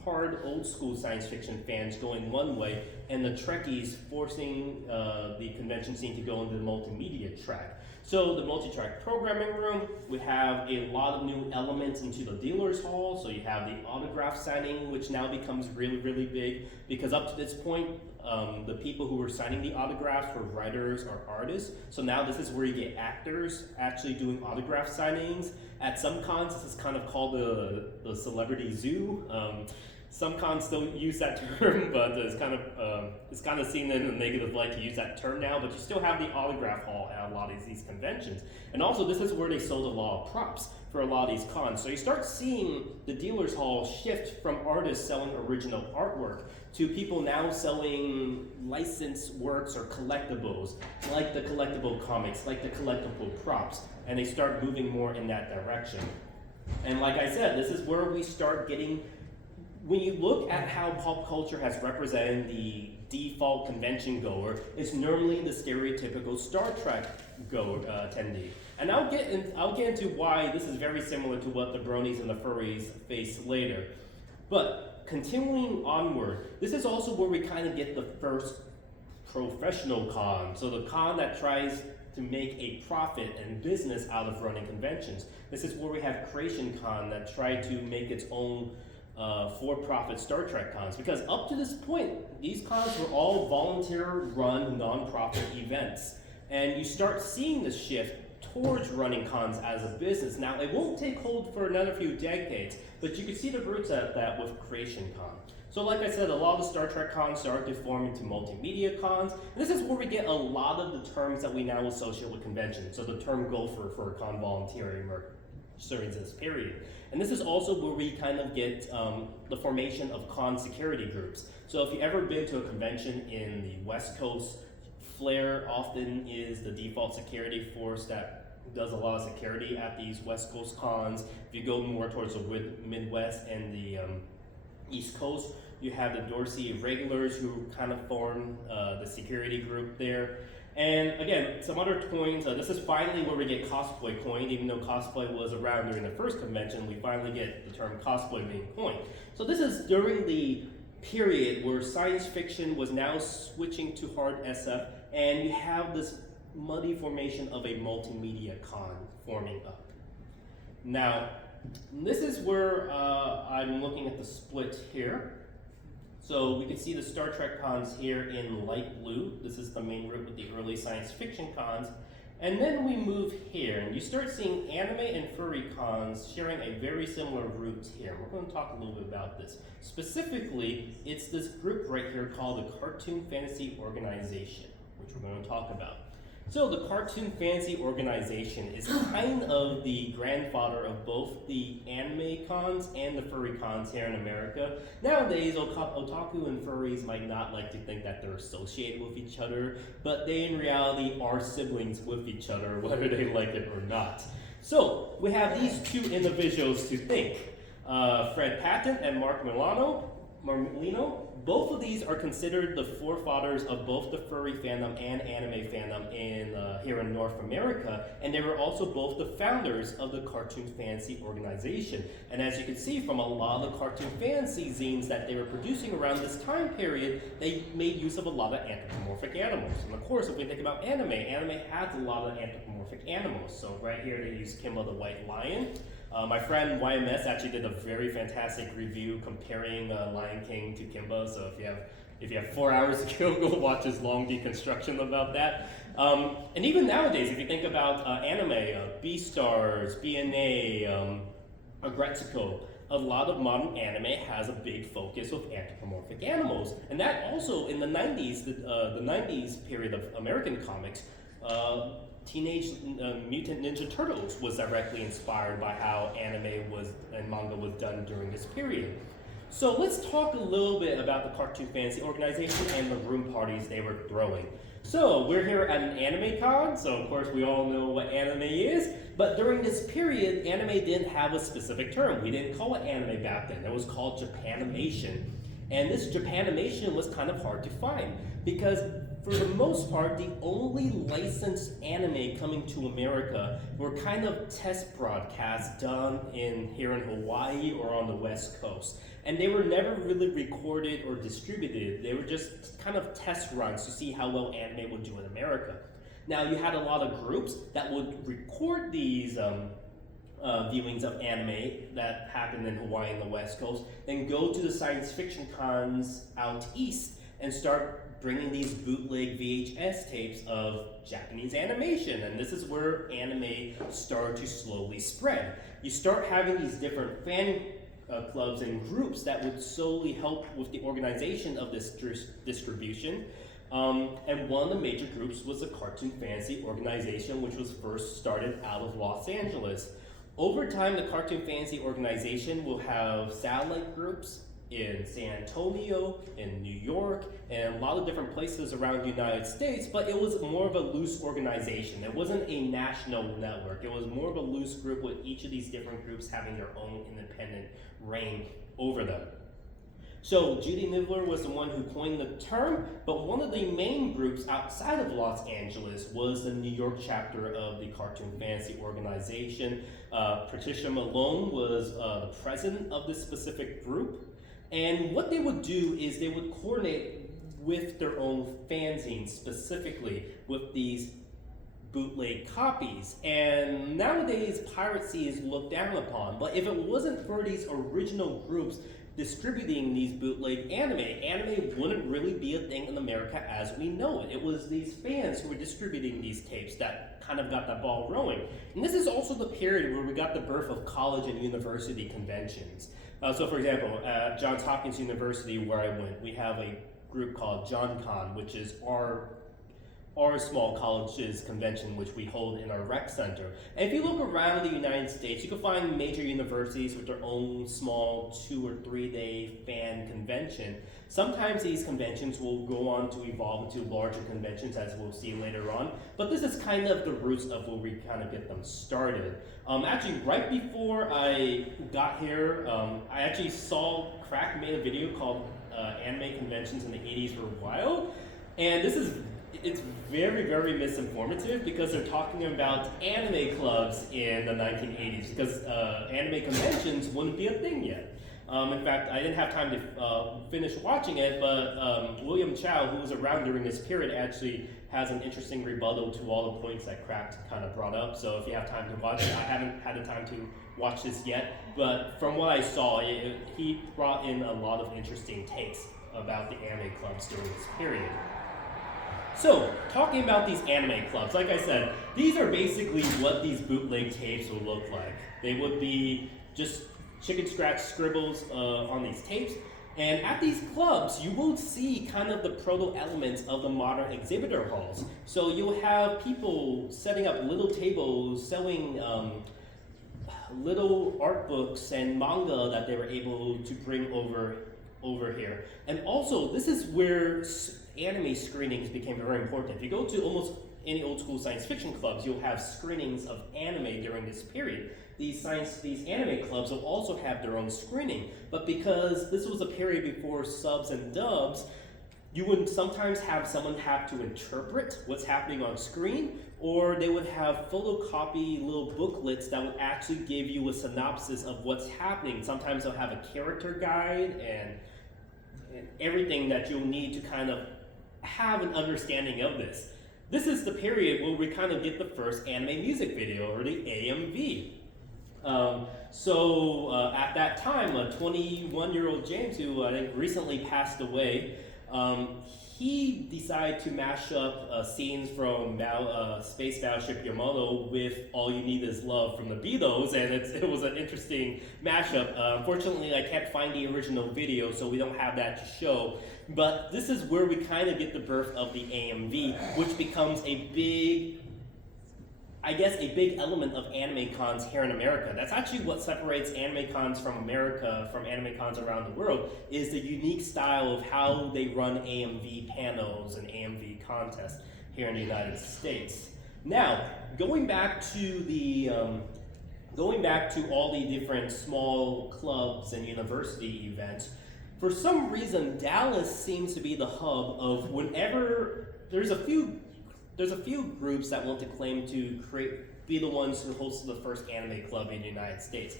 hard old school science fiction fans going one way, and the Trekkies forcing the convention scene to go into the multimedia track. So the multi-track programming room, we have a lot of new elements into the dealer's hall. So you have the autograph signing, which now becomes really, really big, because up to this point, the people who were signing the autographs were writers or artists. So now this is where you get actors actually doing autograph signings. At some cons, this is kind of called the celebrity zoo. Some cons still use that term, but it's kind of seen in a negative light to use that term now. But you still have the autograph hall at a lot of these conventions, and also this is where they sold a lot of props for a lot of these cons. So you start seeing the dealers hall shift from artists selling original artwork to people now selling licensed works or collectibles, like the collectible comics, like the collectible props, and they start moving more in that direction. And like I said, this is where we start getting, when you look at how pop culture has represented the default convention goer, it's normally the stereotypical Star Trek attendee. And I'll get into why this is very similar to what the bronies and the furries face later. But continuing onward, this is also where we kind of get the first professional con. So the con that tries to make a profit and business out of running conventions. This is where we have Creation Con that tried to make its own for-profit Star Trek cons, because up to this point, these cons were all volunteer-run, non-profit events. And you start seeing the shift towards running cons as a business. Now, it won't take hold for another few decades, but you can see the roots of that with Creation Con. So like I said, a lot of the Star Trek cons started to form into multimedia cons. And this is where we get a lot of the terms that we now associate with conventions. So the term gopher for con volunteering or during this period. And this is also where we kind of get the formation of con security groups. So if you've ever been to a convention in the West Coast, Flair often is the default security force that does a lot of security at these West Coast cons. If you go more towards the Midwest and the East Coast, you have the Dorsey regulars who kind of form the security group there. And again, some other coins, this is finally where we get cosplay coined. Even though cosplay was around during the first convention, we finally get the term cosplay being coined. So this is during the period where science fiction was now switching to hard SF, and you have this muddy formation of a multimedia con forming up. Now, this is where I'm looking at the split here. So we can see the Star Trek cons here in light blue. This is the main route with the early science fiction cons. And then we move here, and you start seeing anime and furry cons sharing a very similar route here. We're going to talk a little bit about this. Specifically, it's this group right here called the Cartoon Fantasy Organization, which we're going to talk about. So the Cartoon Fantasy Organization is kind of the grandfather of both the anime cons and the furry cons here in America. Nowadays, otaku and furries might not like to think that they're associated with each other, but they in reality are siblings with each other, whether they like it or not. So we have these two individuals to thank, Fred Patton and Mark Milano. Both of these are considered the forefathers of both the furry fandom and anime fandom here in North America, and they were also both the founders of the Cartoon Fantasy Organization. And as you can see from a lot of the cartoon fantasy zines that they were producing around this time period, they made use of a lot of anthropomorphic animals. And of course, if we think about anime has a lot of anthropomorphic animals. So right here they use Kimba the White Lion. My friend YMS actually did a very fantastic review comparing Lion King to Kimba, so if you have 4 hours to kill, go watch his long deconstruction about that. And even nowadays, if you think about anime, Beastars, BNA, Agretsuko, a lot of modern anime has a big focus with anthropomorphic animals. And that also in the 90s, the 90s period of American comics, Teenage Mutant Ninja Turtles was directly inspired by how anime and manga was done during this period. So let's talk a little bit about the Cartoon Fantasy Organization and the room parties they were throwing. So we're here at an anime con, so of course we all know what anime is, but during this period, anime didn't have a specific term. We didn't call it anime back then. It was called Japanimation. And this Japanimation was kind of hard to find because for the most part, the only licensed anime coming to America were kind of test broadcasts done here in Hawaii or on the West Coast. And they were never really recorded or distributed. They were just kind of test runs to see how well anime would do in America. Now, you had a lot of groups that would record these viewings of anime that happened in Hawaii and the West Coast, then go to the science fiction cons out east and start bringing these bootleg VHS tapes of Japanese animation. And this is where anime started to slowly spread. You start having these different fan clubs and groups that would solely help with the organization of this distribution. And one of the major groups was the Cartoon Fantasy Organization, which was first started out of Los Angeles. Over time, the Cartoon Fantasy Organization will have satellite groups in San Antonio, in New York, and a lot of different places around the United States, but it was more of a loose organization. It wasn't a national network. It was more of a loose group with each of these different groups having their own independent reign over them. So Judy Nibbler was the one who coined the term, but one of the main groups outside of Los Angeles was the New York chapter of the Cartoon Fantasy Organization. Patricia Malone was the president of this specific group. And what they would do is they would coordinate with their own fanzines, specifically with these bootleg copies. And nowadays, piracy is looked down upon. But if it wasn't for these original groups distributing these bootleg anime wouldn't really be a thing in America as we know it. It was these fans who were distributing these tapes that kind of got that ball rolling. And this is also the period where we got the birth of college and university conventions. So for example, at Johns Hopkins University, where I went, we have a group called JohnCon, which is our small college's convention, which we hold in our rec center. And if you look around the United States, you can find major universities with their own small 2 or 3 day fan convention. Sometimes these conventions will go on to evolve into larger conventions, as we'll see later on. But this is kind of the roots of where we kind of get them started. Actually, right before I got here, I actually saw Crack made a video called Anime Conventions in the 80s Were Wild. And it's very, very misinformative because they're talking about anime clubs in the 1980s because anime conventions wouldn't be a thing yet. In fact, I didn't have time to finish watching it, but William Chow, who was around during this period, actually has an interesting rebuttal to all the points that Cracked kind of brought up. So if you have time to watch it, I haven't had the time to watch this yet, but from what I saw, he brought in a lot of interesting takes about the anime clubs during this period. So, talking about these anime clubs, like I said, these are basically what these bootleg tapes will look like. They would be just chicken scratch scribbles on these tapes. And at these clubs, you will see kind of the proto-elements of the modern exhibitor halls. So you'll have people setting up little tables, selling little art books and manga that they were able to bring over here. And also, this is where anime screenings became very important. If you go to almost any old school science fiction clubs, you'll have screenings of anime during this period. These anime clubs will also have their own screening, but because this was a period before subs and dubs, you would sometimes have someone have to interpret what's happening on screen, or they would have photocopy little booklets that would actually give you a synopsis of what's happening. Sometimes they'll have a character guide and everything that you'll need to kind of have an understanding of this. This is the period where we kind of get the first anime music video, or the AMV. At that time, a 21-year-old James, who I think recently passed away, he decided to mash up scenes from Space Battleship Yamato with All You Need Is Love from the Beatles, and it was an interesting mashup. Unfortunately, I can't find the original video, so we don't have that to show. But this is where we kind of get the birth of the AMV, which becomes a big element of anime cons here in America. That's actually what separates anime cons from America from anime cons around the world, is the unique style of how they run AMV panels and AMV contests here in the United States. Now, going back to all the different small clubs and university events, for some reason, Dallas seems to be the hub of whenever there's a few groups that want to claim to be the ones who hosted the first anime club in the United States.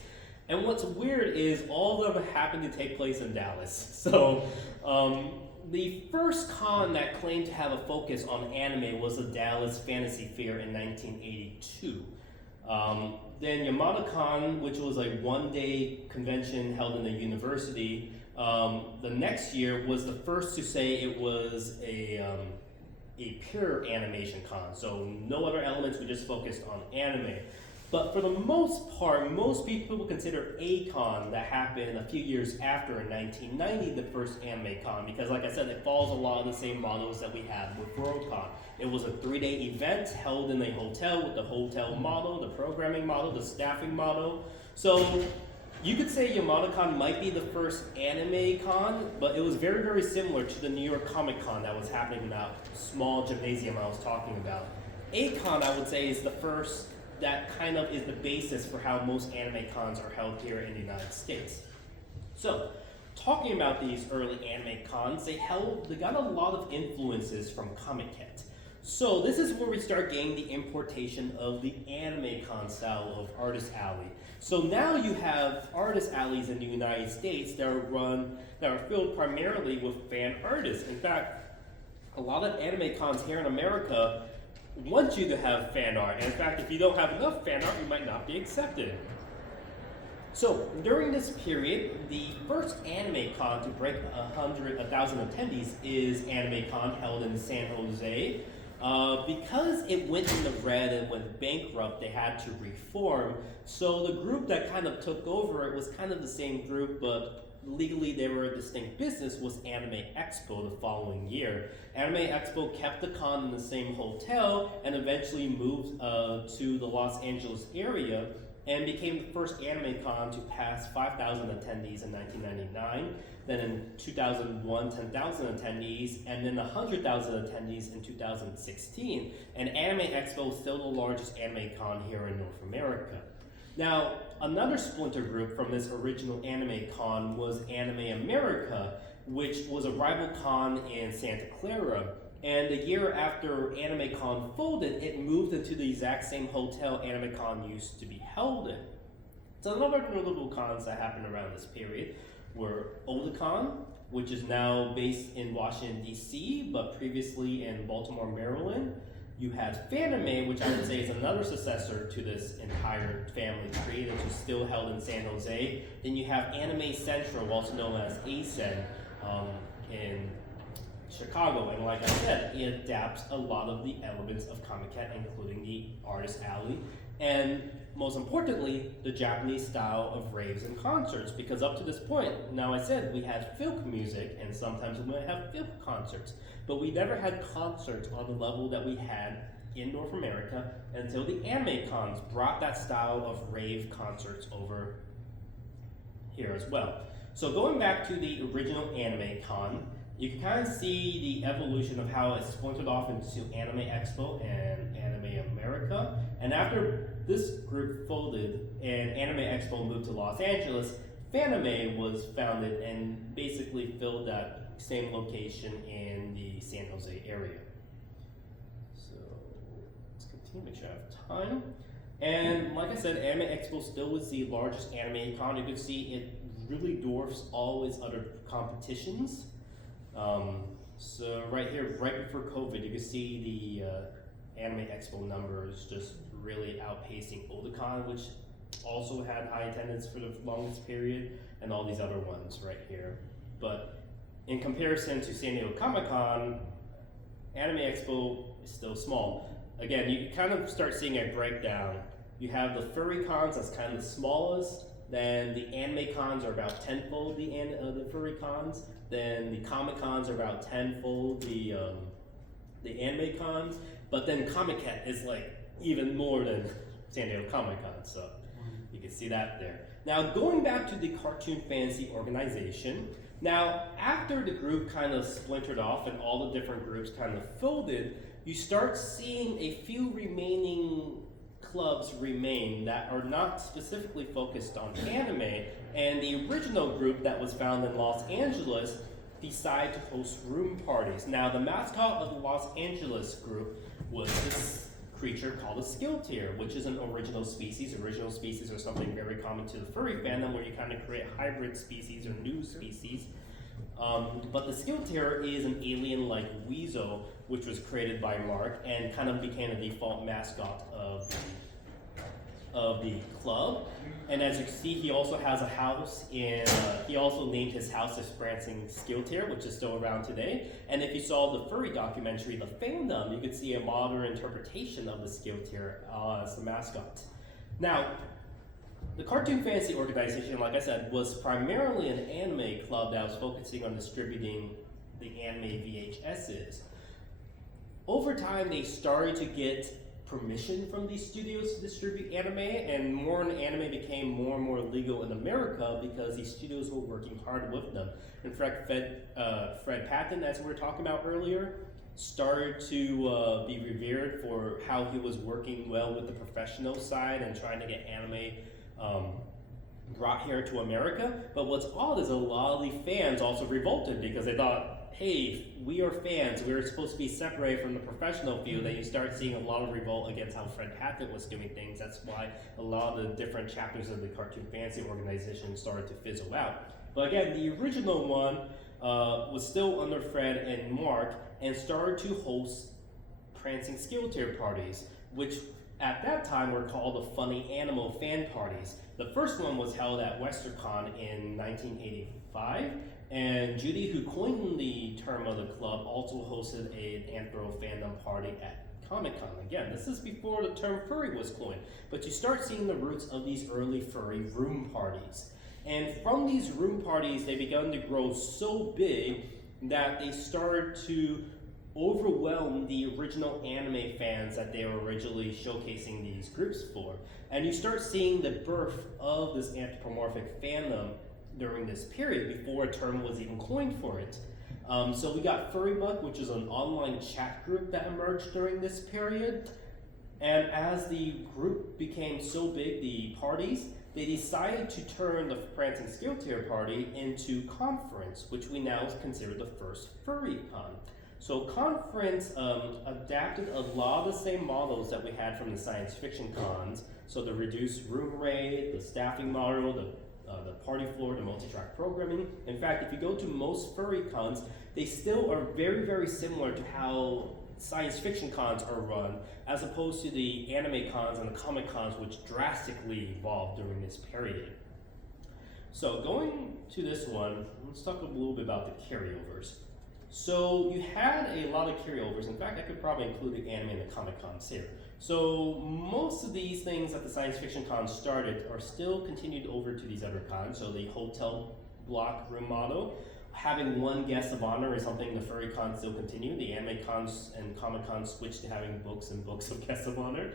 And what's weird is all of them happen to take place in Dallas. So the first con that claimed to have a focus on anime was the Dallas Fantasy Fair in 1982. Then YamadaCon, which was a one-day convention held in the university, the next year was the first to say it was a pure animation con, so no other elements, we just focused on anime. But for the most part, most people consider KawaiiKon that happened a few years after in 1990, the first anime con, because like I said, it follows a lot of the same models that we had with Worldcon. It was a 3-day event held in a hotel with the hotel model, the programming model, the staffing model. So you could say YamadaCon might be the first anime con, but it was very, very similar to the New York Comic Con that was happening in that small gymnasium I was talking about. KawaiiKon, I would say, is the first that kind of is the basis for how most anime cons are held here in the United States. So, talking about these early anime cons, they got a lot of influences from Comiket. So this is where we start getting the importation of the anime con style of Artist Alley. So now you have artist alleys in the United States that are filled primarily with fan artists. In fact, a lot of anime cons here in America want you to have fan art. And in fact, if you don't have enough fan art, you might not be accepted. So during this period, the first anime con to break 1,000 attendees is Anime Con, held in San Jose. Because it went in the red and went bankrupt, they had to reform. So the group that kind of took over it was kind of the same group, but legally they were a distinct business, was Anime Expo the following year. Anime Expo kept the con in the same hotel and eventually moved to the Los Angeles area and became the first anime con to pass 5,000 attendees in 1999. Then in 2001, 10,000 attendees, and then 100,000 attendees in 2016. And Anime Expo is still the largest anime con here in North America. Now, another splinter group from this original anime con was Anime America, which was a rival con in Santa Clara. And the year after Anime Con folded, it moved into the exact same hotel Anime Con used to be held in. So another notable cons that happened around this period were Otakon, which is now based in Washington, D.C., but previously in Baltimore, Maryland. You had Fanime, which I would say is another successor to this entire family tree, which is still held in San Jose. Then you have Anime Central, also known as ACEN, in Chicago. And like I said, it adapts a lot of the elements of Comiket, including the Artist Alley, and most importantly, the Japanese style of raves and concerts, because up to this point, now I said, we had folk music, and sometimes we might have folk concerts, but we never had concerts on the level that we had in North America until the anime cons brought that style of rave concerts over here as well. So going back to the original Anime Con, you can kind of see the evolution of how it splintered off into Anime Expo and Anime America. And after this group folded and Anime Expo moved to Los Angeles, Fanime was founded and basically filled that same location in the San Jose area. So let's continue, make sure I have time. And like I said, Anime Expo still was the largest anime con. You can see it really dwarfs all its other competitions. So right here, right before COVID, you can see the Anime Expo numbers just really outpacing Otakon, which also had high attendance for the longest period, and all these other ones right here. But in comparison to San Diego Comic-Con, Anime Expo is still small. Again, you kind of start seeing a breakdown. You have the furry cons, that's kind of the smallest. Then the anime cons are about tenfold the furry cons. Then the comic cons are about tenfold the anime cons. But then Comiket is like even more than San Diego Comic Con, so you can see that there. Now going back to the Cartoon Fantasy organization, now after the group kind of splintered off and all the different groups kind of folded, you start seeing a few remaining clubs remain that are not specifically focused on anime, and the original group that was found in Los Angeles decided to host room parties. Now the mascot of the Los Angeles group was this creature called a Skiltear, which is an original species. Original species are something very common to the furry fandom, where you kind of create hybrid species or new species. But the Skiltear is an alien-like weasel, which was created by Mark and kind of became the default mascot of the club. And as you can see, he also has a house in, he also named his house Prancing Skiltear, which is still around today. And if you saw the furry documentary, The Fandom, you could see a modern interpretation of the Skiltear as the mascot. Now, the Cartoon Fantasy organization, like I said, was primarily an anime club that was focusing on distributing the anime VHSs. Over time, they started to get permission from these studios to distribute anime, and more and anime became more and more legal in America because these studios were working hard with them. In fact, Fred Patton, as we were talking about earlier, started to be revered for how he was working well with the professional side and trying to get anime brought here to America. But what's odd is a lot of the fans also revolted because they thought, hey, we are fans, we're supposed to be separated from the professional field, and you start seeing a lot of revolt against how Fred Hackett was doing things. That's why a lot of the different chapters of the Cartoon Fantasy organization started to fizzle out. But again, the original one was still under Fred and Mark and started to host prancing skill tier parties, which at that time were called the Funny Animal Fan Parties. The first one was held at WesternCon in 1985, and Judy, who coined the term of the club, also hosted an Anthro fandom party at Comic-Con. Again, this is before the term furry was coined, but you start seeing the roots of these early furry room parties. And from these room parties, they began to grow so big that they started to overwhelm the original anime fans that they were originally showcasing these groups for. And you start seeing the birth of this anthropomorphic fandom during this period before a term was even coined for it. So we got FurryBuck, which is an online chat group that emerged during this period. And as the group became so big, the parties, they decided to turn the Prancing Skill Tier party into Conference, which we now consider the first FurryCon. So Conference adapted a lot of the same models that we had from the science fiction cons. So the reduced room rate, the staffing model, the party floor, the multi-track programming. In fact, if you go to most furry cons, they still are very, very similar to how science fiction cons are run, as opposed to the anime cons and the comic cons, which drastically evolved during this period. So going to this one, let's talk a little bit about the carryovers. So you had a lot of carryovers. In fact, I could probably include the anime and the comic cons here. So most of these things that the science fiction cons started are still continued over to these other cons. So the hotel block room model, having one guest of honor is something the furry cons still continue. The anime cons and comic cons switched to having books and books of guests of honor.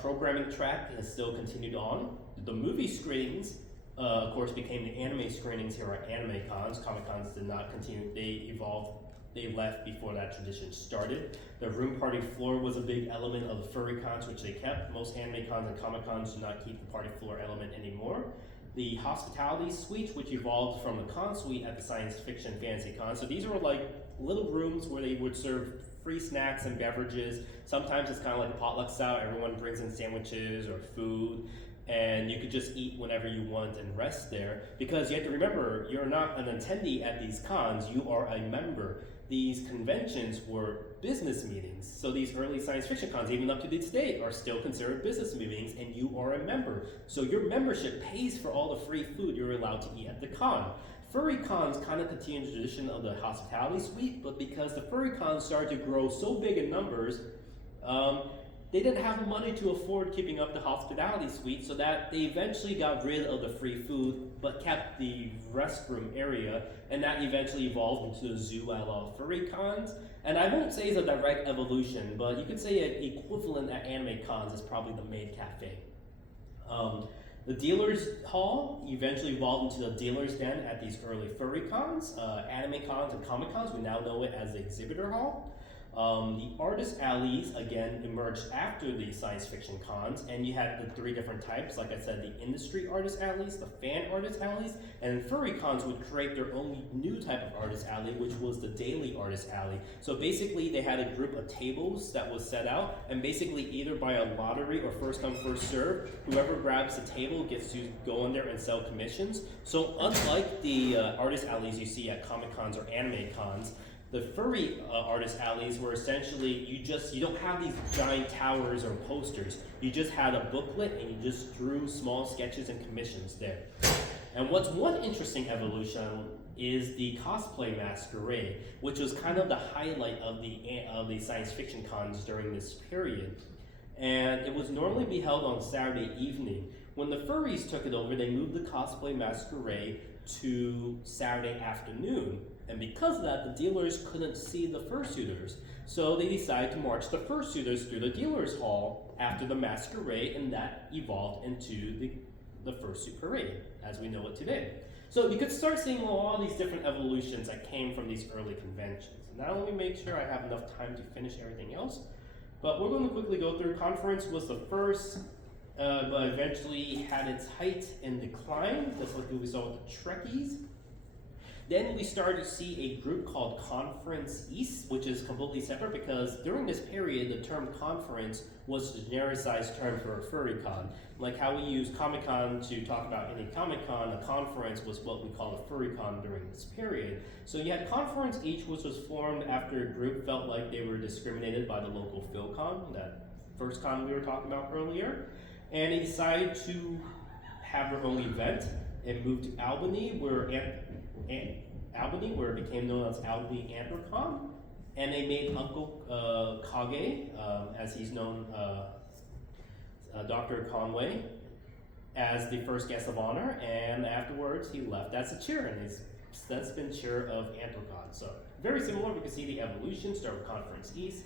Programming track has still continued on. The movie screenings, of course, became the anime screenings here at anime cons. Comic cons did not continue. They evolved. They left before that tradition started. The room party floor was a big element of the furry cons, which they kept. Most anime cons and comic cons do not keep the party floor element anymore. The hospitality suite, which evolved from the con suite at the science fiction fantasy con. So these were like little rooms where they would serve free snacks and beverages. Sometimes it's kind of like a potluck style. Everyone brings in sandwiches or food, and you could just eat whenever you want and rest there. Because you have to remember, you're not an attendee at these cons, you are a member. These conventions were business meetings. So these early science fiction cons, even up to this day, are still considered business meetings, and you are a member. So your membership pays for all the free food you're allowed to eat at the con. Furry cons kind of continue the tradition of the hospitality suite, but because the furry cons started to grow so big in numbers, they didn't have the money to afford keeping up the hospitality suite, so that they eventually got rid of the free food, but kept the restroom area, and that eventually evolved into the zoo a la furry cons. And I won't say it's a direct evolution, but you could say an equivalent at anime cons is probably the maid cafe. The dealer's hall eventually evolved into the dealer's den at these early furry cons. Anime cons and comic cons, we now know it as the exhibitor hall. The artist alleys, again, emerged after the science fiction cons, and you had the three different types. Like I said, the industry artist alleys, the fan artist alleys, and furry cons would create their own new type of artist alley, which was the daily artist alley. So basically, they had a group of tables that was set out, and basically either by a lottery or first come, first serve, whoever grabs the table gets to go in there and sell commissions. So unlike the artist alleys you see at comic cons or anime cons, the furry artist alleys were essentially, you don't have these giant towers or posters. You just had a booklet and you just drew small sketches and commissions there. And what's one interesting evolution is the cosplay masquerade, which was kind of the highlight of the science fiction cons during this period. and it was normally be held on Saturday evening. When the furries took it over, they moved the cosplay masquerade to Saturday afternoon. And because of that, the dealers couldn't see the fursuiters. So they decided to march the fursuiters through the dealer's hall after the masquerade, and that evolved into the fursuit parade, as we know it today. So you could start seeing all these different evolutions that came from these early conventions. And now let me make sure I have enough time to finish everything else. But we're going to quickly go through. Conference was the first, but eventually had its height and decline, just like we saw with the Trekkies. Then we started to see a group called Conference East, which is completely separate because during this period, the term conference was the genericized term for a furry con. Like how we use Comic-Con to talk about any Comic-Con, a conference was what we call a furry con during this period. So you had Conference East, which was formed after a group felt like they were discriminated by the local PhilCon, that first con we were talking about earlier. And they decided to have their own event and moved to Albany, where it became known as Albany AnthroCon, and they made Uncle Kage, as he's known, Dr. Conway, as the first guest of honor, and afterwards he left as a chair, and he's since been chair of AnthroCon. So very similar, we can see the evolution, start with Conference East.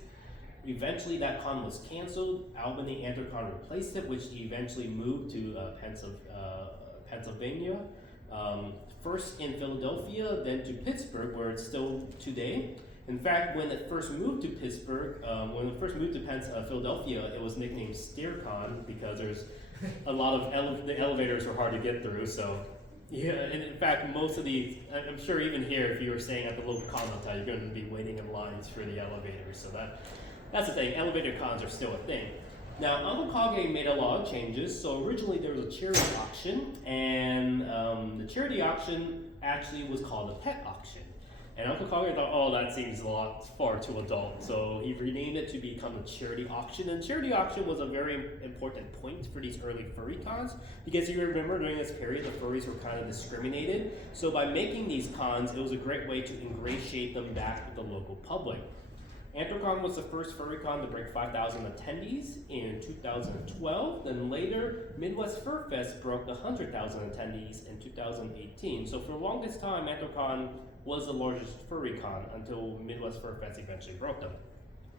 Eventually that con was canceled, Albany AnthroCon replaced it, which eventually moved to Pennsylvania. First in Philadelphia, then to Pittsburgh, where it's still today. In fact, when it first moved to Pittsburgh, when it first moved to Philadelphia, it was nicknamed SteerCon because there's a lot of the elevators were hard to get through. So, yeah, and in fact, most of these, I'm sure even here, if you were staying at the local con hotel, you're going to be waiting in lines for the elevators. So that's the thing. Elevator cons are still a thing. Now, Uncle Kage made a lot of changes. So originally there was a charity auction, and the charity auction actually was called a pet auction. And Uncle Kage thought, oh, that seems far too adult. So he renamed it to become a charity auction. And charity auction was a very important point for these early furry cons, because you remember during this period, the furries were kind of discriminated. So by making these cons, it was a great way to ingratiate them back with the local public. AnthroCon was the first furry con to break 5,000 attendees in 2012. Then later, Midwest Fur Fest broke the 100,000 attendees in 2018. So for the longest time, AnthroCon was the largest furry con until Midwest Fur Fest eventually broke them.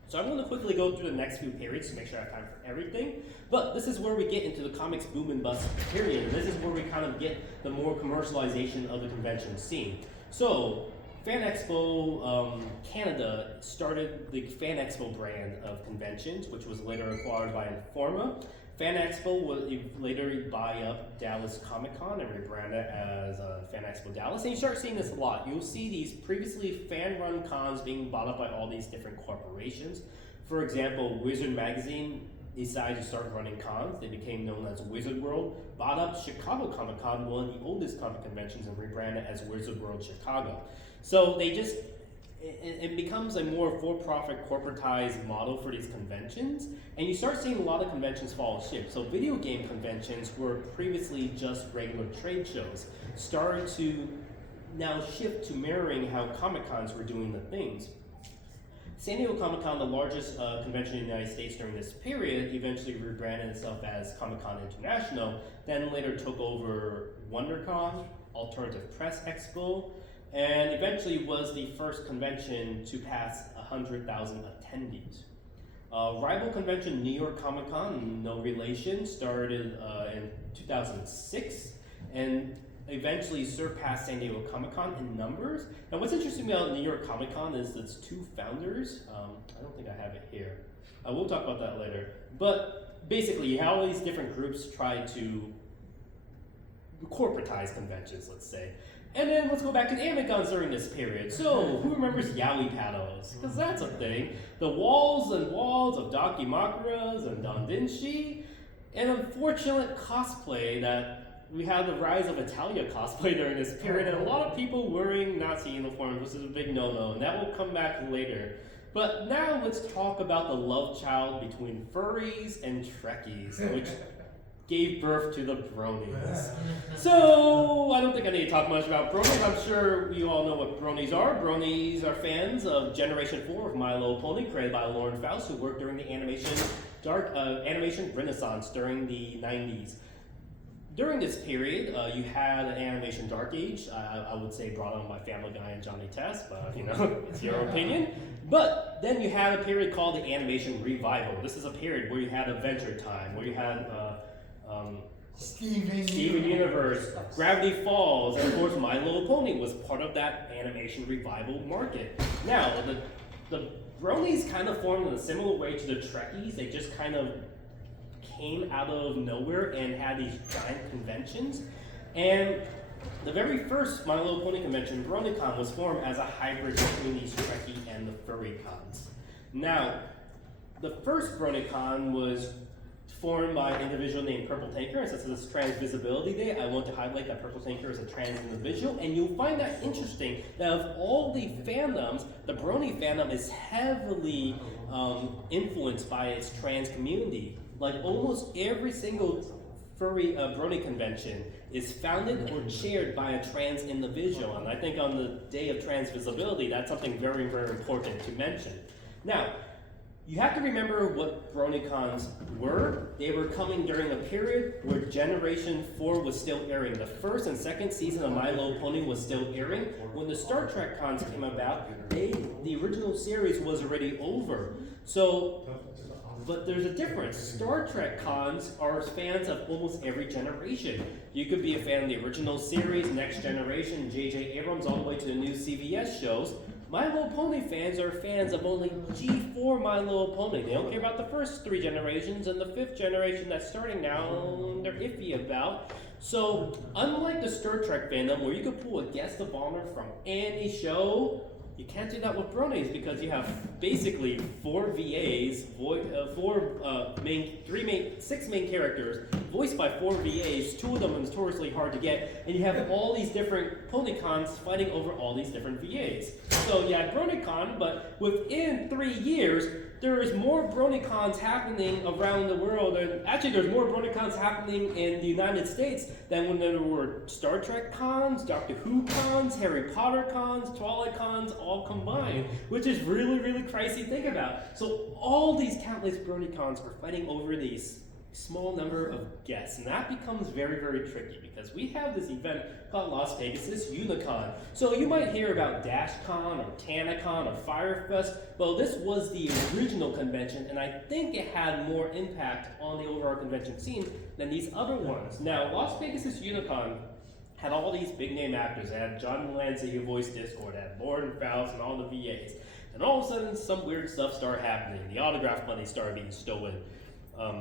So I'm going to quickly go through the next few periods to make sure I have time for everything. But this is where we get into the comics boom and bust period. And this is where we kind of get the more commercialization of the convention scene. So Fan Expo Canada started the Fan Expo brand of conventions, which was later acquired by Informa. Fan Expo would later buy up Dallas Comic Con and rebrand it as Fan Expo Dallas. And you start seeing this a lot. You'll see these previously fan-run cons being bought up by all these different corporations. For example, Wizard Magazine decided to start running cons. They became known as Wizard World, bought up Chicago Comic Con, one of the oldest comic conventions, and rebranded as Wizard World Chicago. So they just, it becomes a more for-profit corporatized model for these conventions, and you start seeing a lot of conventions follow ship. So video game conventions were previously just regular trade shows, started to now shift to mirroring how Comic-Cons were doing the things. San Diego Comic-Con, the largest convention in the United States during this period, eventually rebranded itself as Comic-Con International, then later took over WonderCon, Alternative Press Expo, and eventually was the first convention to pass 100,000 attendees. Rival convention New York Comic Con, no relation, started in 2006 and eventually surpassed San Diego Comic Con in numbers. Now what's interesting about New York Comic Con is its two founders. I don't think I have it here. We'll talk about that later. But basically how these different groups try to corporatize conventions, let's say. And then let's go back to the anime-cons during this period. So, who remembers yaoi paddles? Because that's a thing. The walls and walls of Dakimakuras and Dondinshi. And unfortunate cosplay that we had the rise of Italia cosplay during this period. And a lot of people wearing Nazi uniforms, which is a big no-no. And that will come back later. But now let's talk about the love child between furries and Trekkies, which gave birth to the bronies. So, I don't think I need to talk much about bronies. I'm sure you all know what bronies are. Bronies are fans of Generation 4 of My Little Pony, created by Lauren Faust, who worked during the animation animation renaissance during the 90s. During this period, you had an animation dark age. I would say brought on by Family Guy and Johnny Test, but it's your opinion. But then you had a period called the animation revival. This is a period where you had Adventure Time, where you had Steven Universe, Gravity Falls, and of course My Little Pony was part of that animation revival market. Now, the Bronies kind of formed in a similar way to the Trekkies. They just kind of came out of nowhere and had these giant conventions. And the very first My Little Pony convention, BronyCon, was formed as a hybrid between these Trekkie and the furry cons. Now, the first BronyCon was formed by an individual named Purple Tanker, and since it's Trans Visibility Day, I want to highlight that Purple Tanker is a trans individual, and you'll find that interesting that of all the fandoms, the Brony fandom is heavily influenced by its trans community. Like almost every single furry Brony convention is founded or chaired by a trans individual, and I think on the day of trans visibility, that's something very, very important to mention. Now, you have to remember what BronyCons were. They were coming during a period where Generation 4 was still airing. The first and second season of My Little Pony was still airing. When the Star Trek cons came about, the original series was already over. But there's a difference. Star Trek cons are fans of almost every generation. You could be a fan of the original series, Next Generation, J.J. Abrams, all the way to the new CBS shows. My Little Pony fans are fans of only G4 My Little Pony. They don't care about the first 3 generations, and the 5th generation that's starting now, they're iffy about. So, unlike the Star Trek fandom, where you could pull a guest of honor from any show, you can't do that with Bronies because you have basically 4 VAs, 6 main characters, voiced by 4 VAs, 2 of them are notoriously hard to get, and you have all these different PonyCons fighting over all these different VAs. So you had BronyCon, but within 3 years, there is more BronyCons happening around the world, and actually there's more BronyCons happening in the United States than when there were Star Trek cons, Doctor Who cons, Harry Potter cons, Twilight cons, all combined, which is really, really crazy to think about. So all these countless BronyCons are fighting over these small number of guests, and that becomes very, very tricky because we have this event called Las Vegas Unicon. So you might hear about DashCon or TanaCon or Firefest. Well, this was the original convention, and I think it had more impact on the overall convention scene than these other ones. Now, Las Vegas Unicon had all these big name actors. It had John Delancey who voiced Discord, it had Lauren Faust and all the VAs. And all of a sudden, some weird stuff started happening. The autograph money started being stolen.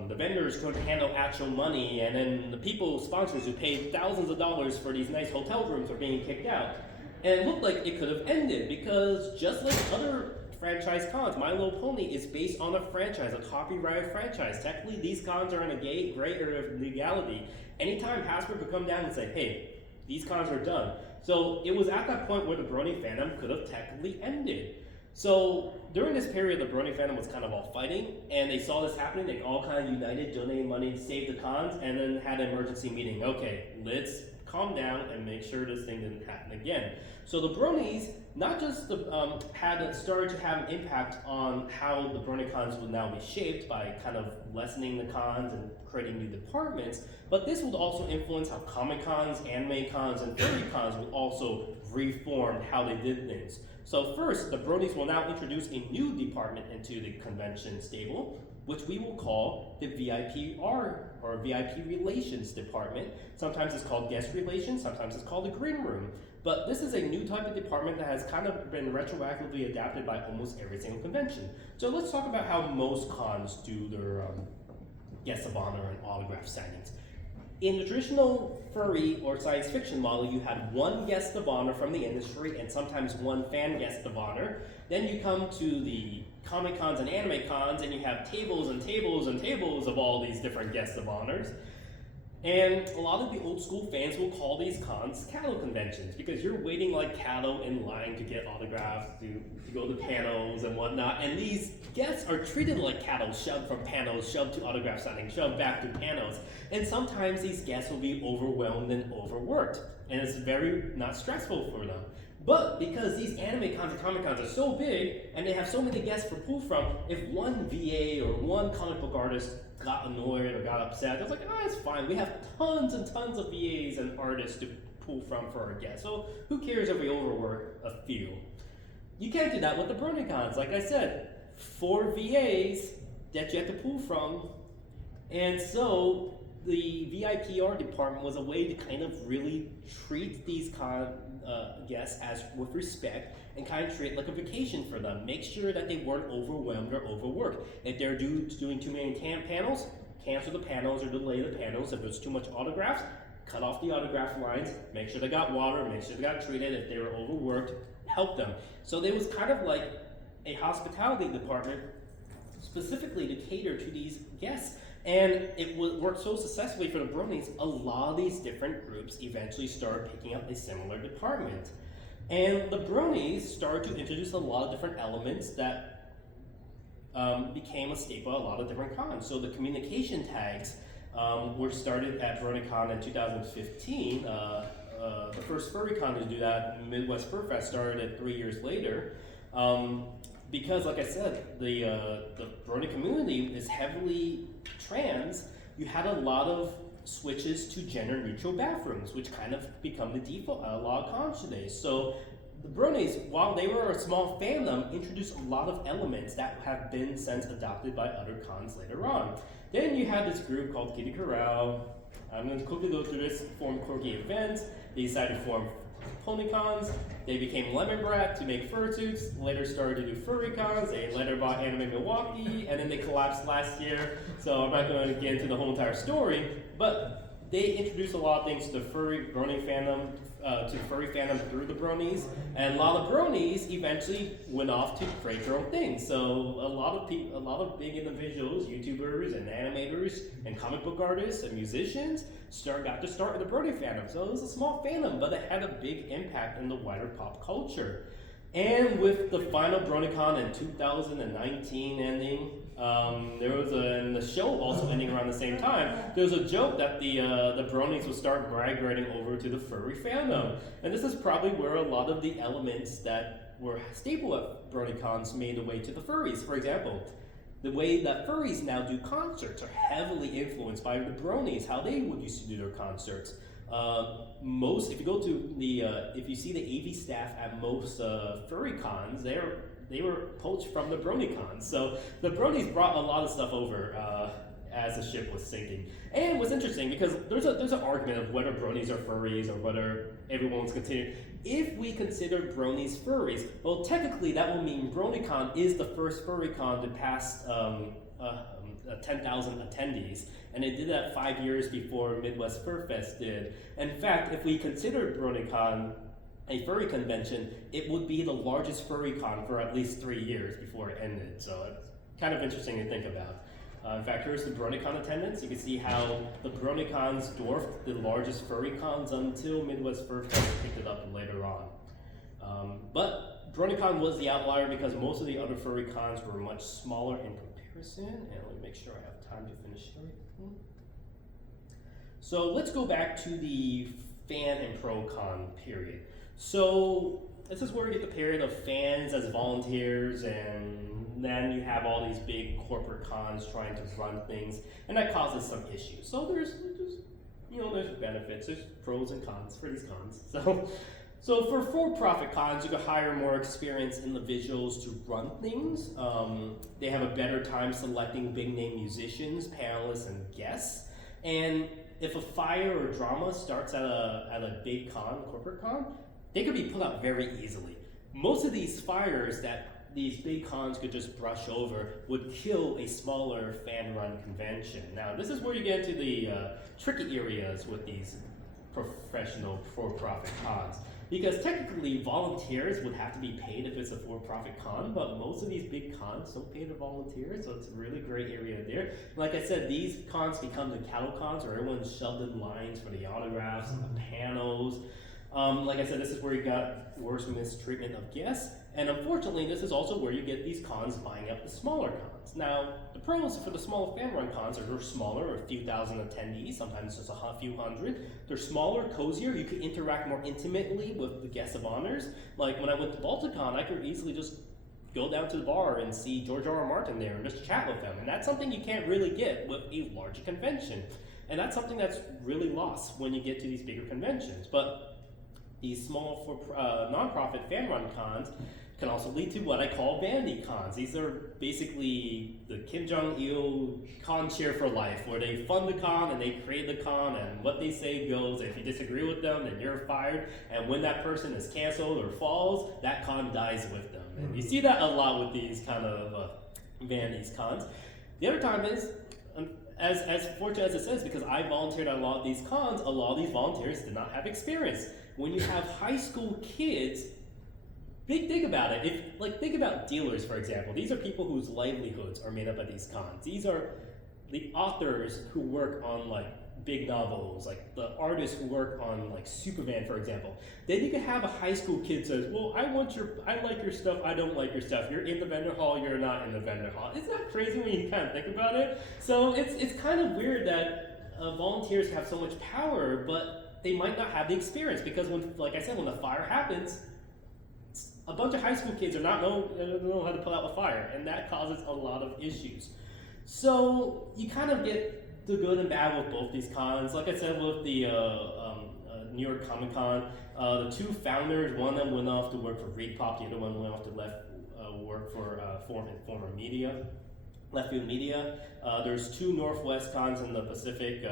The vendors couldn't handle actual money, and then the people, sponsors who paid thousands of dollars for these nice hotel rooms were being kicked out. And it looked like it could have ended because just like other franchise cons, My Little Pony is based on a franchise, a copyrighted franchise. Technically, these cons are in a gray area of legality. Anytime Hasbro could come down and say, hey, these cons are done. So it was at that point where the Brony fandom could have technically ended. So during this period, the Brony fandom was kind of all fighting, and they saw this happening. They all kind of united, donated money to save the cons, and then had an emergency meeting. Okay, let's calm down and make sure this thing didn't happen again. So the Bronies not just had started to have an impact on how the Brony cons would now be shaped by kind of lessening the cons and creating new departments, but this would also influence how Comic Cons, Anime Cons, and Furry Cons would also reform how they did things. So first, the Bronies will now introduce a new department into the convention stable, which we will call the VIPR, or VIP Relations Department. Sometimes it's called Guest Relations, sometimes it's called the Green Room. But this is a new type of department that has kind of been retroactively adapted by almost every single convention. So let's talk about how most cons do their guests of honor and autograph signings. In the traditional furry or science fiction model, you had one guest of honor from the industry and sometimes one fan guest of honor. Then you come to the Comic Cons and Anime Cons and you have tables and tables and tables of all these different guests of honors. And a lot of the old school fans will call these cons cattle conventions because you're waiting like cattle in line to get autographs, to go to panels and whatnot. And these guests are treated like cattle, shoved from panels, shoved to autograph signing, shoved back to panels. And sometimes these guests will be overwhelmed and overworked. And it's very not stressful for them. But because these anime cons and comic cons are so big and they have so many guests to pull from, if one VA or one comic book artist got annoyed or got upset, I was like, it's fine. We have tons and tons of VAs and artists to pull from for our guests. So who cares if we overwork a few? You can't do that with the BronyCons. Like I said, 4 VAs that you have to pull from. And so the VIPR department was a way to kind of really treat these guests as with respect and kind of treat like a vacation for them. Make sure that they weren't overwhelmed or overworked. If they're doing too many panels, cancel the panels or delay the panels. If there's too much autographs, cut off the autograph lines, make sure they got water, make sure they got treated. If they were overworked, help them. So there was kind of like a hospitality department specifically to cater to these guests. And it worked so successfully for the Bronies, a lot of these different groups eventually started picking up a similar department. And the Bronies started to introduce a lot of different elements that became a staple at a lot of different cons. So the communication tags were started at BronyCon in 2015. The first furry con to do that, Midwest Fur Fest, started 3 years later. Because, like I said, the Brony community is heavily trans. You had a lot of switches to gender-neutral bathrooms, which kind of become the default at a lot of cons today. So the Bronies, while they were a small fandom, introduced a lot of elements that have been since adopted by other cons later on. Then you had this group called Kitty Corral. I'm going to quickly go through this. Formed quirky events. They decided to form PonyCons. They became Lemon Brat to make fursuits. Later started to do furry cons. They later bought Anime Milwaukee, and then they collapsed last year. So I'm not going to get into the whole entire story, but they introduced a lot of things to the furry Brony fandom, through the Bronies, and a lot of Bronies eventually went off to create their own things. So a lot of big individuals, YouTubers and animators and comic book artists and musicians got to start with the Brony fandom. So it was a small fandom, but it had a big impact in the wider pop culture. And with the final BronyCon in 2019 ending, there was and the show also ending around the same time, there was a joke that the Bronies would start migrating over to the furry fandom. And this is probably where a lot of the elements that were staple at BronyCons made their way to the furries. For example, the way that furries now do concerts are heavily influenced by the Bronies, how they would used to do their concerts. If you go to if you see the AV staff at most furry cons, they were poached from the BronyCons. So the Bronies brought a lot of stuff over as the ship was sinking. And what's interesting, because there's an argument of whether Bronies are furries or whether everyone's continuing. If we consider Bronies furries, well, technically that will mean BronyCon is the first furry con to pass 10,000 attendees, and they did that 5 years before Midwest Fur Fest did. In fact, if we consider BronyCon a furry convention, it would be the largest furry con for at least 3 years before it ended. So it's kind of interesting to think about. In fact, here's the BronyCon attendance. You can see how the BronyCons dwarfed the largest furry cons until Midwest Fur Fest picked it up later on. But BronyCon was the outlier because most of the other furry cons were much smaller in comparison. And let me make sure I have time to finish everything. So let's go back to the fan and pro con period. So this is where we get the period of fans as volunteers, and then you have all these big corporate cons trying to run things, and that causes some issues. So there's benefits, there's pros and cons for these cons. So for for-profit cons, you can hire more experienced individuals to run things. They have a better time selecting big-name musicians, panelists, and guests. And if a fire or drama starts at a big con, corporate con, they could be put out very easily. Most of these fires that these big cons could just brush over would kill a smaller fan-run convention. Now, this is where you get into the tricky areas with these professional for-profit cons. Because technically, volunteers would have to be paid if it's a for-profit con, but most of these big cons don't pay the volunteers, so it's a really great area there. Like I said, these cons become the cattle cons, where everyone's shoved in lines for the autographs and the panels. Like I said, this is where you got worse mistreatment of guests, and unfortunately, this is also where you get these cons buying up the smaller cons. Now, the pros for the smaller fan-run cons are they're smaller, a few thousand attendees, sometimes just a few hundred. They're smaller, cozier, you can interact more intimately with the guests of honors. Like when I went to Balticon, I could easily just go down to the bar and see George R.R. Martin there and just chat with him, and that's something you can't really get with a larger convention. And that's something that's really lost when you get to these bigger conventions. But these small nonprofit fan-run cons can also lead to what I call vanity cons. These are basically the Kim Jong-il con chair for life, where they fund the con and they create the con, and what they say goes. If you disagree with them, then you're fired. And when that person is canceled or falls, that con dies with them. And you see that a lot with these kind of vanities cons. The other time is, as fortunate as it says, because I volunteered at a lot of these cons, a lot of these volunteers did not have experience. When you have high school kids, think about it. Think about dealers, for example. These are people whose livelihoods are made up of these cons. These are the authors who work on like big novels, like the artists who work on like Superman, for example. Then you can have a high school kid says, well, I like your stuff, I don't like your stuff. You're in the vendor hall, you're not in the vendor hall. Isn't that crazy when you kind of think about it? So it's kind of weird that volunteers have so much power, but they might not have the experience, because when, like I said, when the fire happens, a bunch of high school kids don't know how to put out a fire, and that causes a lot of issues. So you kind of get the good and bad with both these cons. Like I said, with the New York Comic Con, the two founders, one of them went off to work for ReadPop, the other one went off to work for former media. Left Field Media. There's two Northwest cons in the Pacific,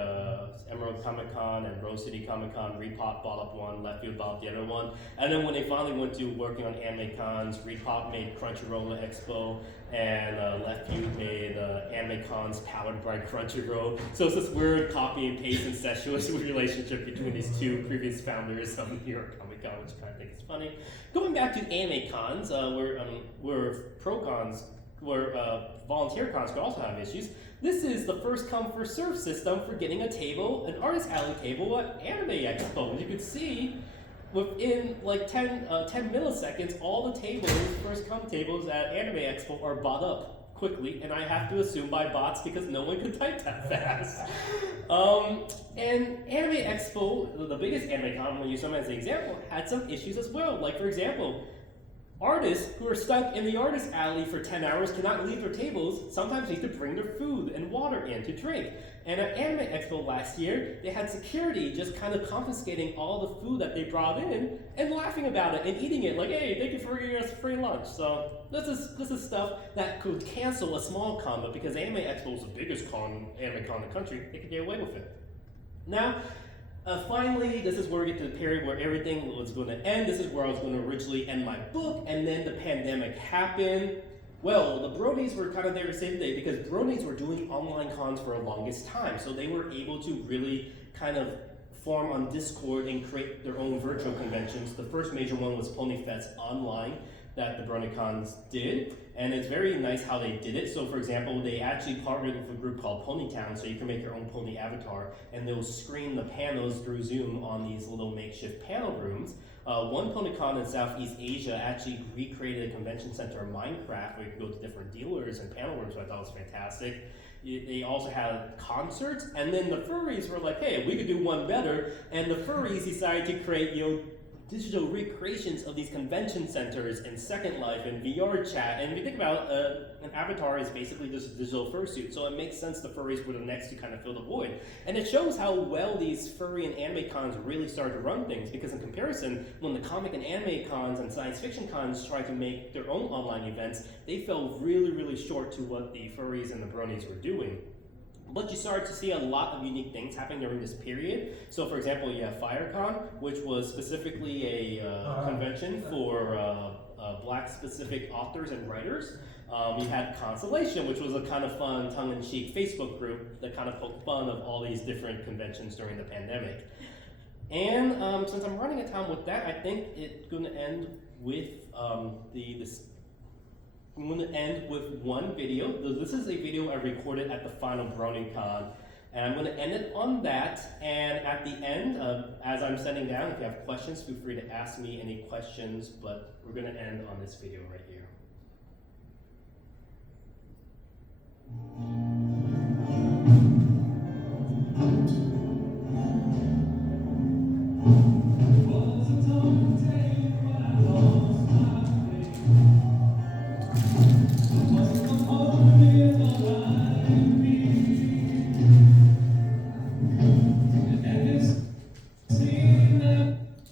Emerald Comic Con and Rose City Comic Con. Repop bought up one, Left Field bought up the other one. And then when they finally went to working on anime cons, Repop made Crunchyroll Expo, and Left Field made anime cons powered by Crunchyroll. So it's this weird copy and paste incestuous relationship between these two previous founders of New York Comic Con, which I kind of think is funny. Going back to anime cons, where pro cons, where volunteer cons could also have issues. This is the first come first serve system for getting a table, an artist alley table at Anime Expo. And you can see within like 10 milliseconds, all the tables, first come tables at Anime Expo are bought up quickly, and I have to assume by bots because no one could type that fast. And Anime Expo, the biggest anime con, when you use them as an example, had some issues as well. Like for example, artists who are stuck in the artist alley for 10 hours cannot leave their tables, sometimes need to bring their food and water in to drink. And at Anime Expo last year, they had security just kind of confiscating all the food that they brought in and laughing about it and eating it like, hey, thank you for giving us free lunch. So this is stuff that could cancel a small con, but because Anime Expo is the biggest anime con in the country, they could get away with it. Now, finally, this is where we get to the period where everything was going to end. This is where I was going to originally end my book, and then the pandemic happened. Well, the Bronies were kind of there the same day because Bronies were doing online cons for the longest time, so they were able to really kind of form on Discord and create their own virtual conventions. The first major one was PonyFest Online that the BronyCons did, and it's very nice how they did it. So for example, they actually partnered with a group called Ponytown, so you can make your own pony avatar, and they'll screen the panels through Zoom on these little makeshift panel rooms. One PonyCon in Southeast Asia actually recreated a convention center in Minecraft where you could go to different dealers and panel rooms, which I thought was fantastic. They also had concerts, and then the furries were like, hey, we could do one better, and the furries decided to create, digital recreations of these convention centers in Second Life and VR chat. And if you think about an avatar is basically just a digital fursuit, so it makes sense the furries were the next to kind of fill the void. And it shows how well these furry and anime cons really started to run things, because in comparison, when the comic and anime cons and science fiction cons tried to make their own online events, they fell really, really short to what the furries and the bronies were doing. But you started to see a lot of unique things happening during this period. So for example, you have FireCon, which was specifically a convention for Black specific authors and writers. You had Constellation, which was a kind of fun, tongue-in-cheek Facebook group that kind of poked fun of all these different conventions during the pandemic. And since I'm running out of time with that, I think it's going to end with I'm going to end with one video. This is a video I recorded at the final BronyCon, And I'm going to end it on that. And at the end, as I'm sending down, if you have questions, feel free to ask me any questions. But we're going to end on this video right here.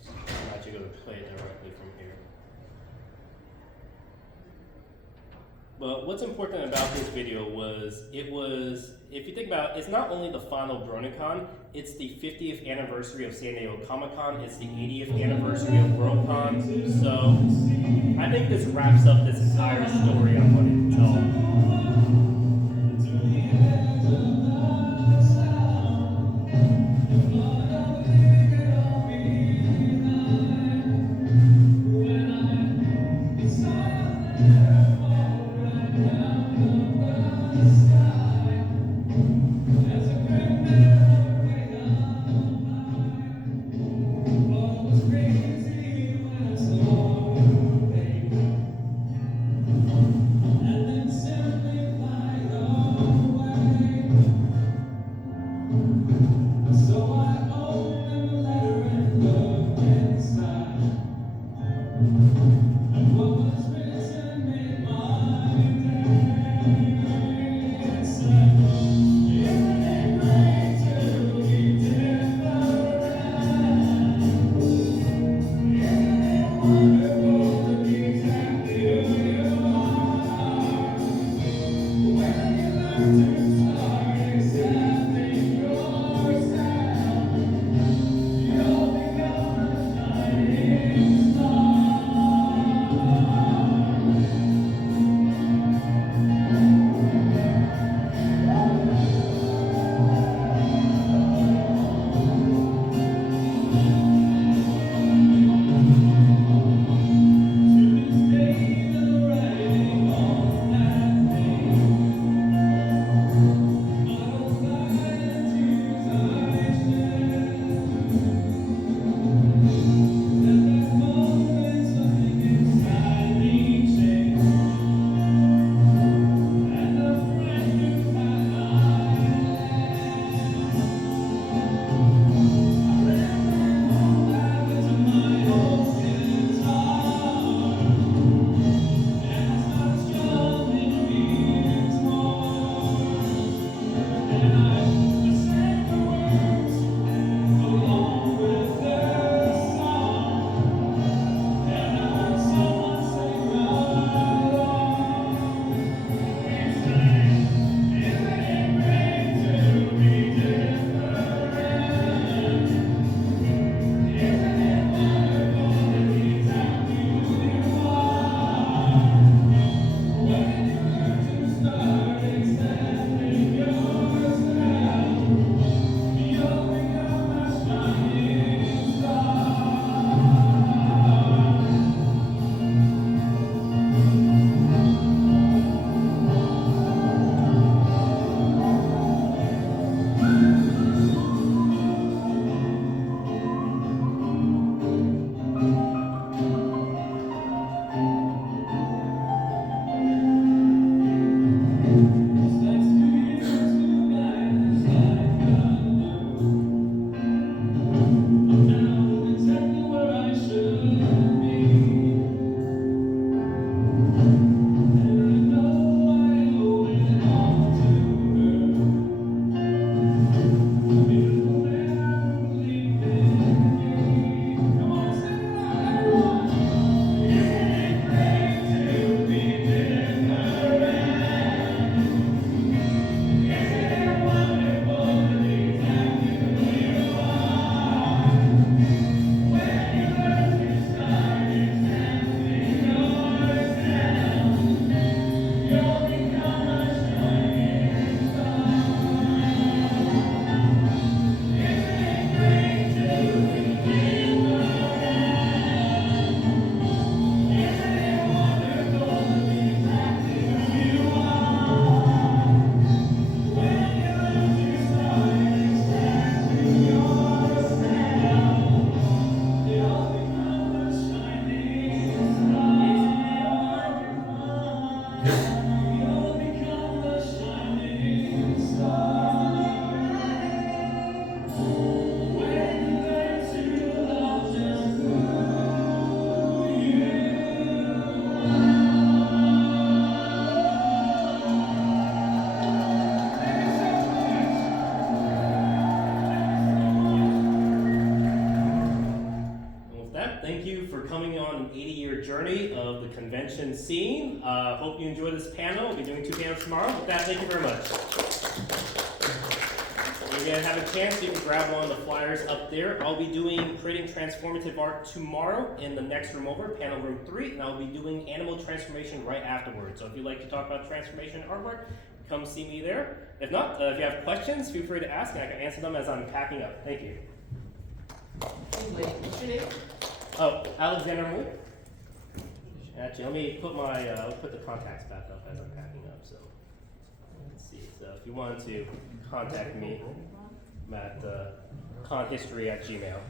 I'm actually going to play it directly from here. But what's important about this video was, if you think about it, it's not only the final BronyCon, it's the 50th anniversary of San Diego Comic-Con, it's the 80th anniversary of WorldCon, so I think this wraps up this entire story I wanted to tell. for coming on an 80-year journey of the convention scene. Hope you enjoy this panel. We'll be doing 2 panels tomorrow. With that, thank you very much. If you have a chance, you can grab one of the flyers up there. I'll be doing creating transformative art tomorrow in the next room over, panel room 3, and I'll be doing animal transformation right afterwards. So if you'd like to talk about transformation artwork, come see me there. If not, if you have questions, feel free to ask, and I can answer them as I'm packing up. Thank you. What's your name? Oh, Alexander Moore. Actually, let me put my I'll put the contacts back up as I'm packing up. So let's see. So if you want to contact me, I'm at conhistory@gmail.com.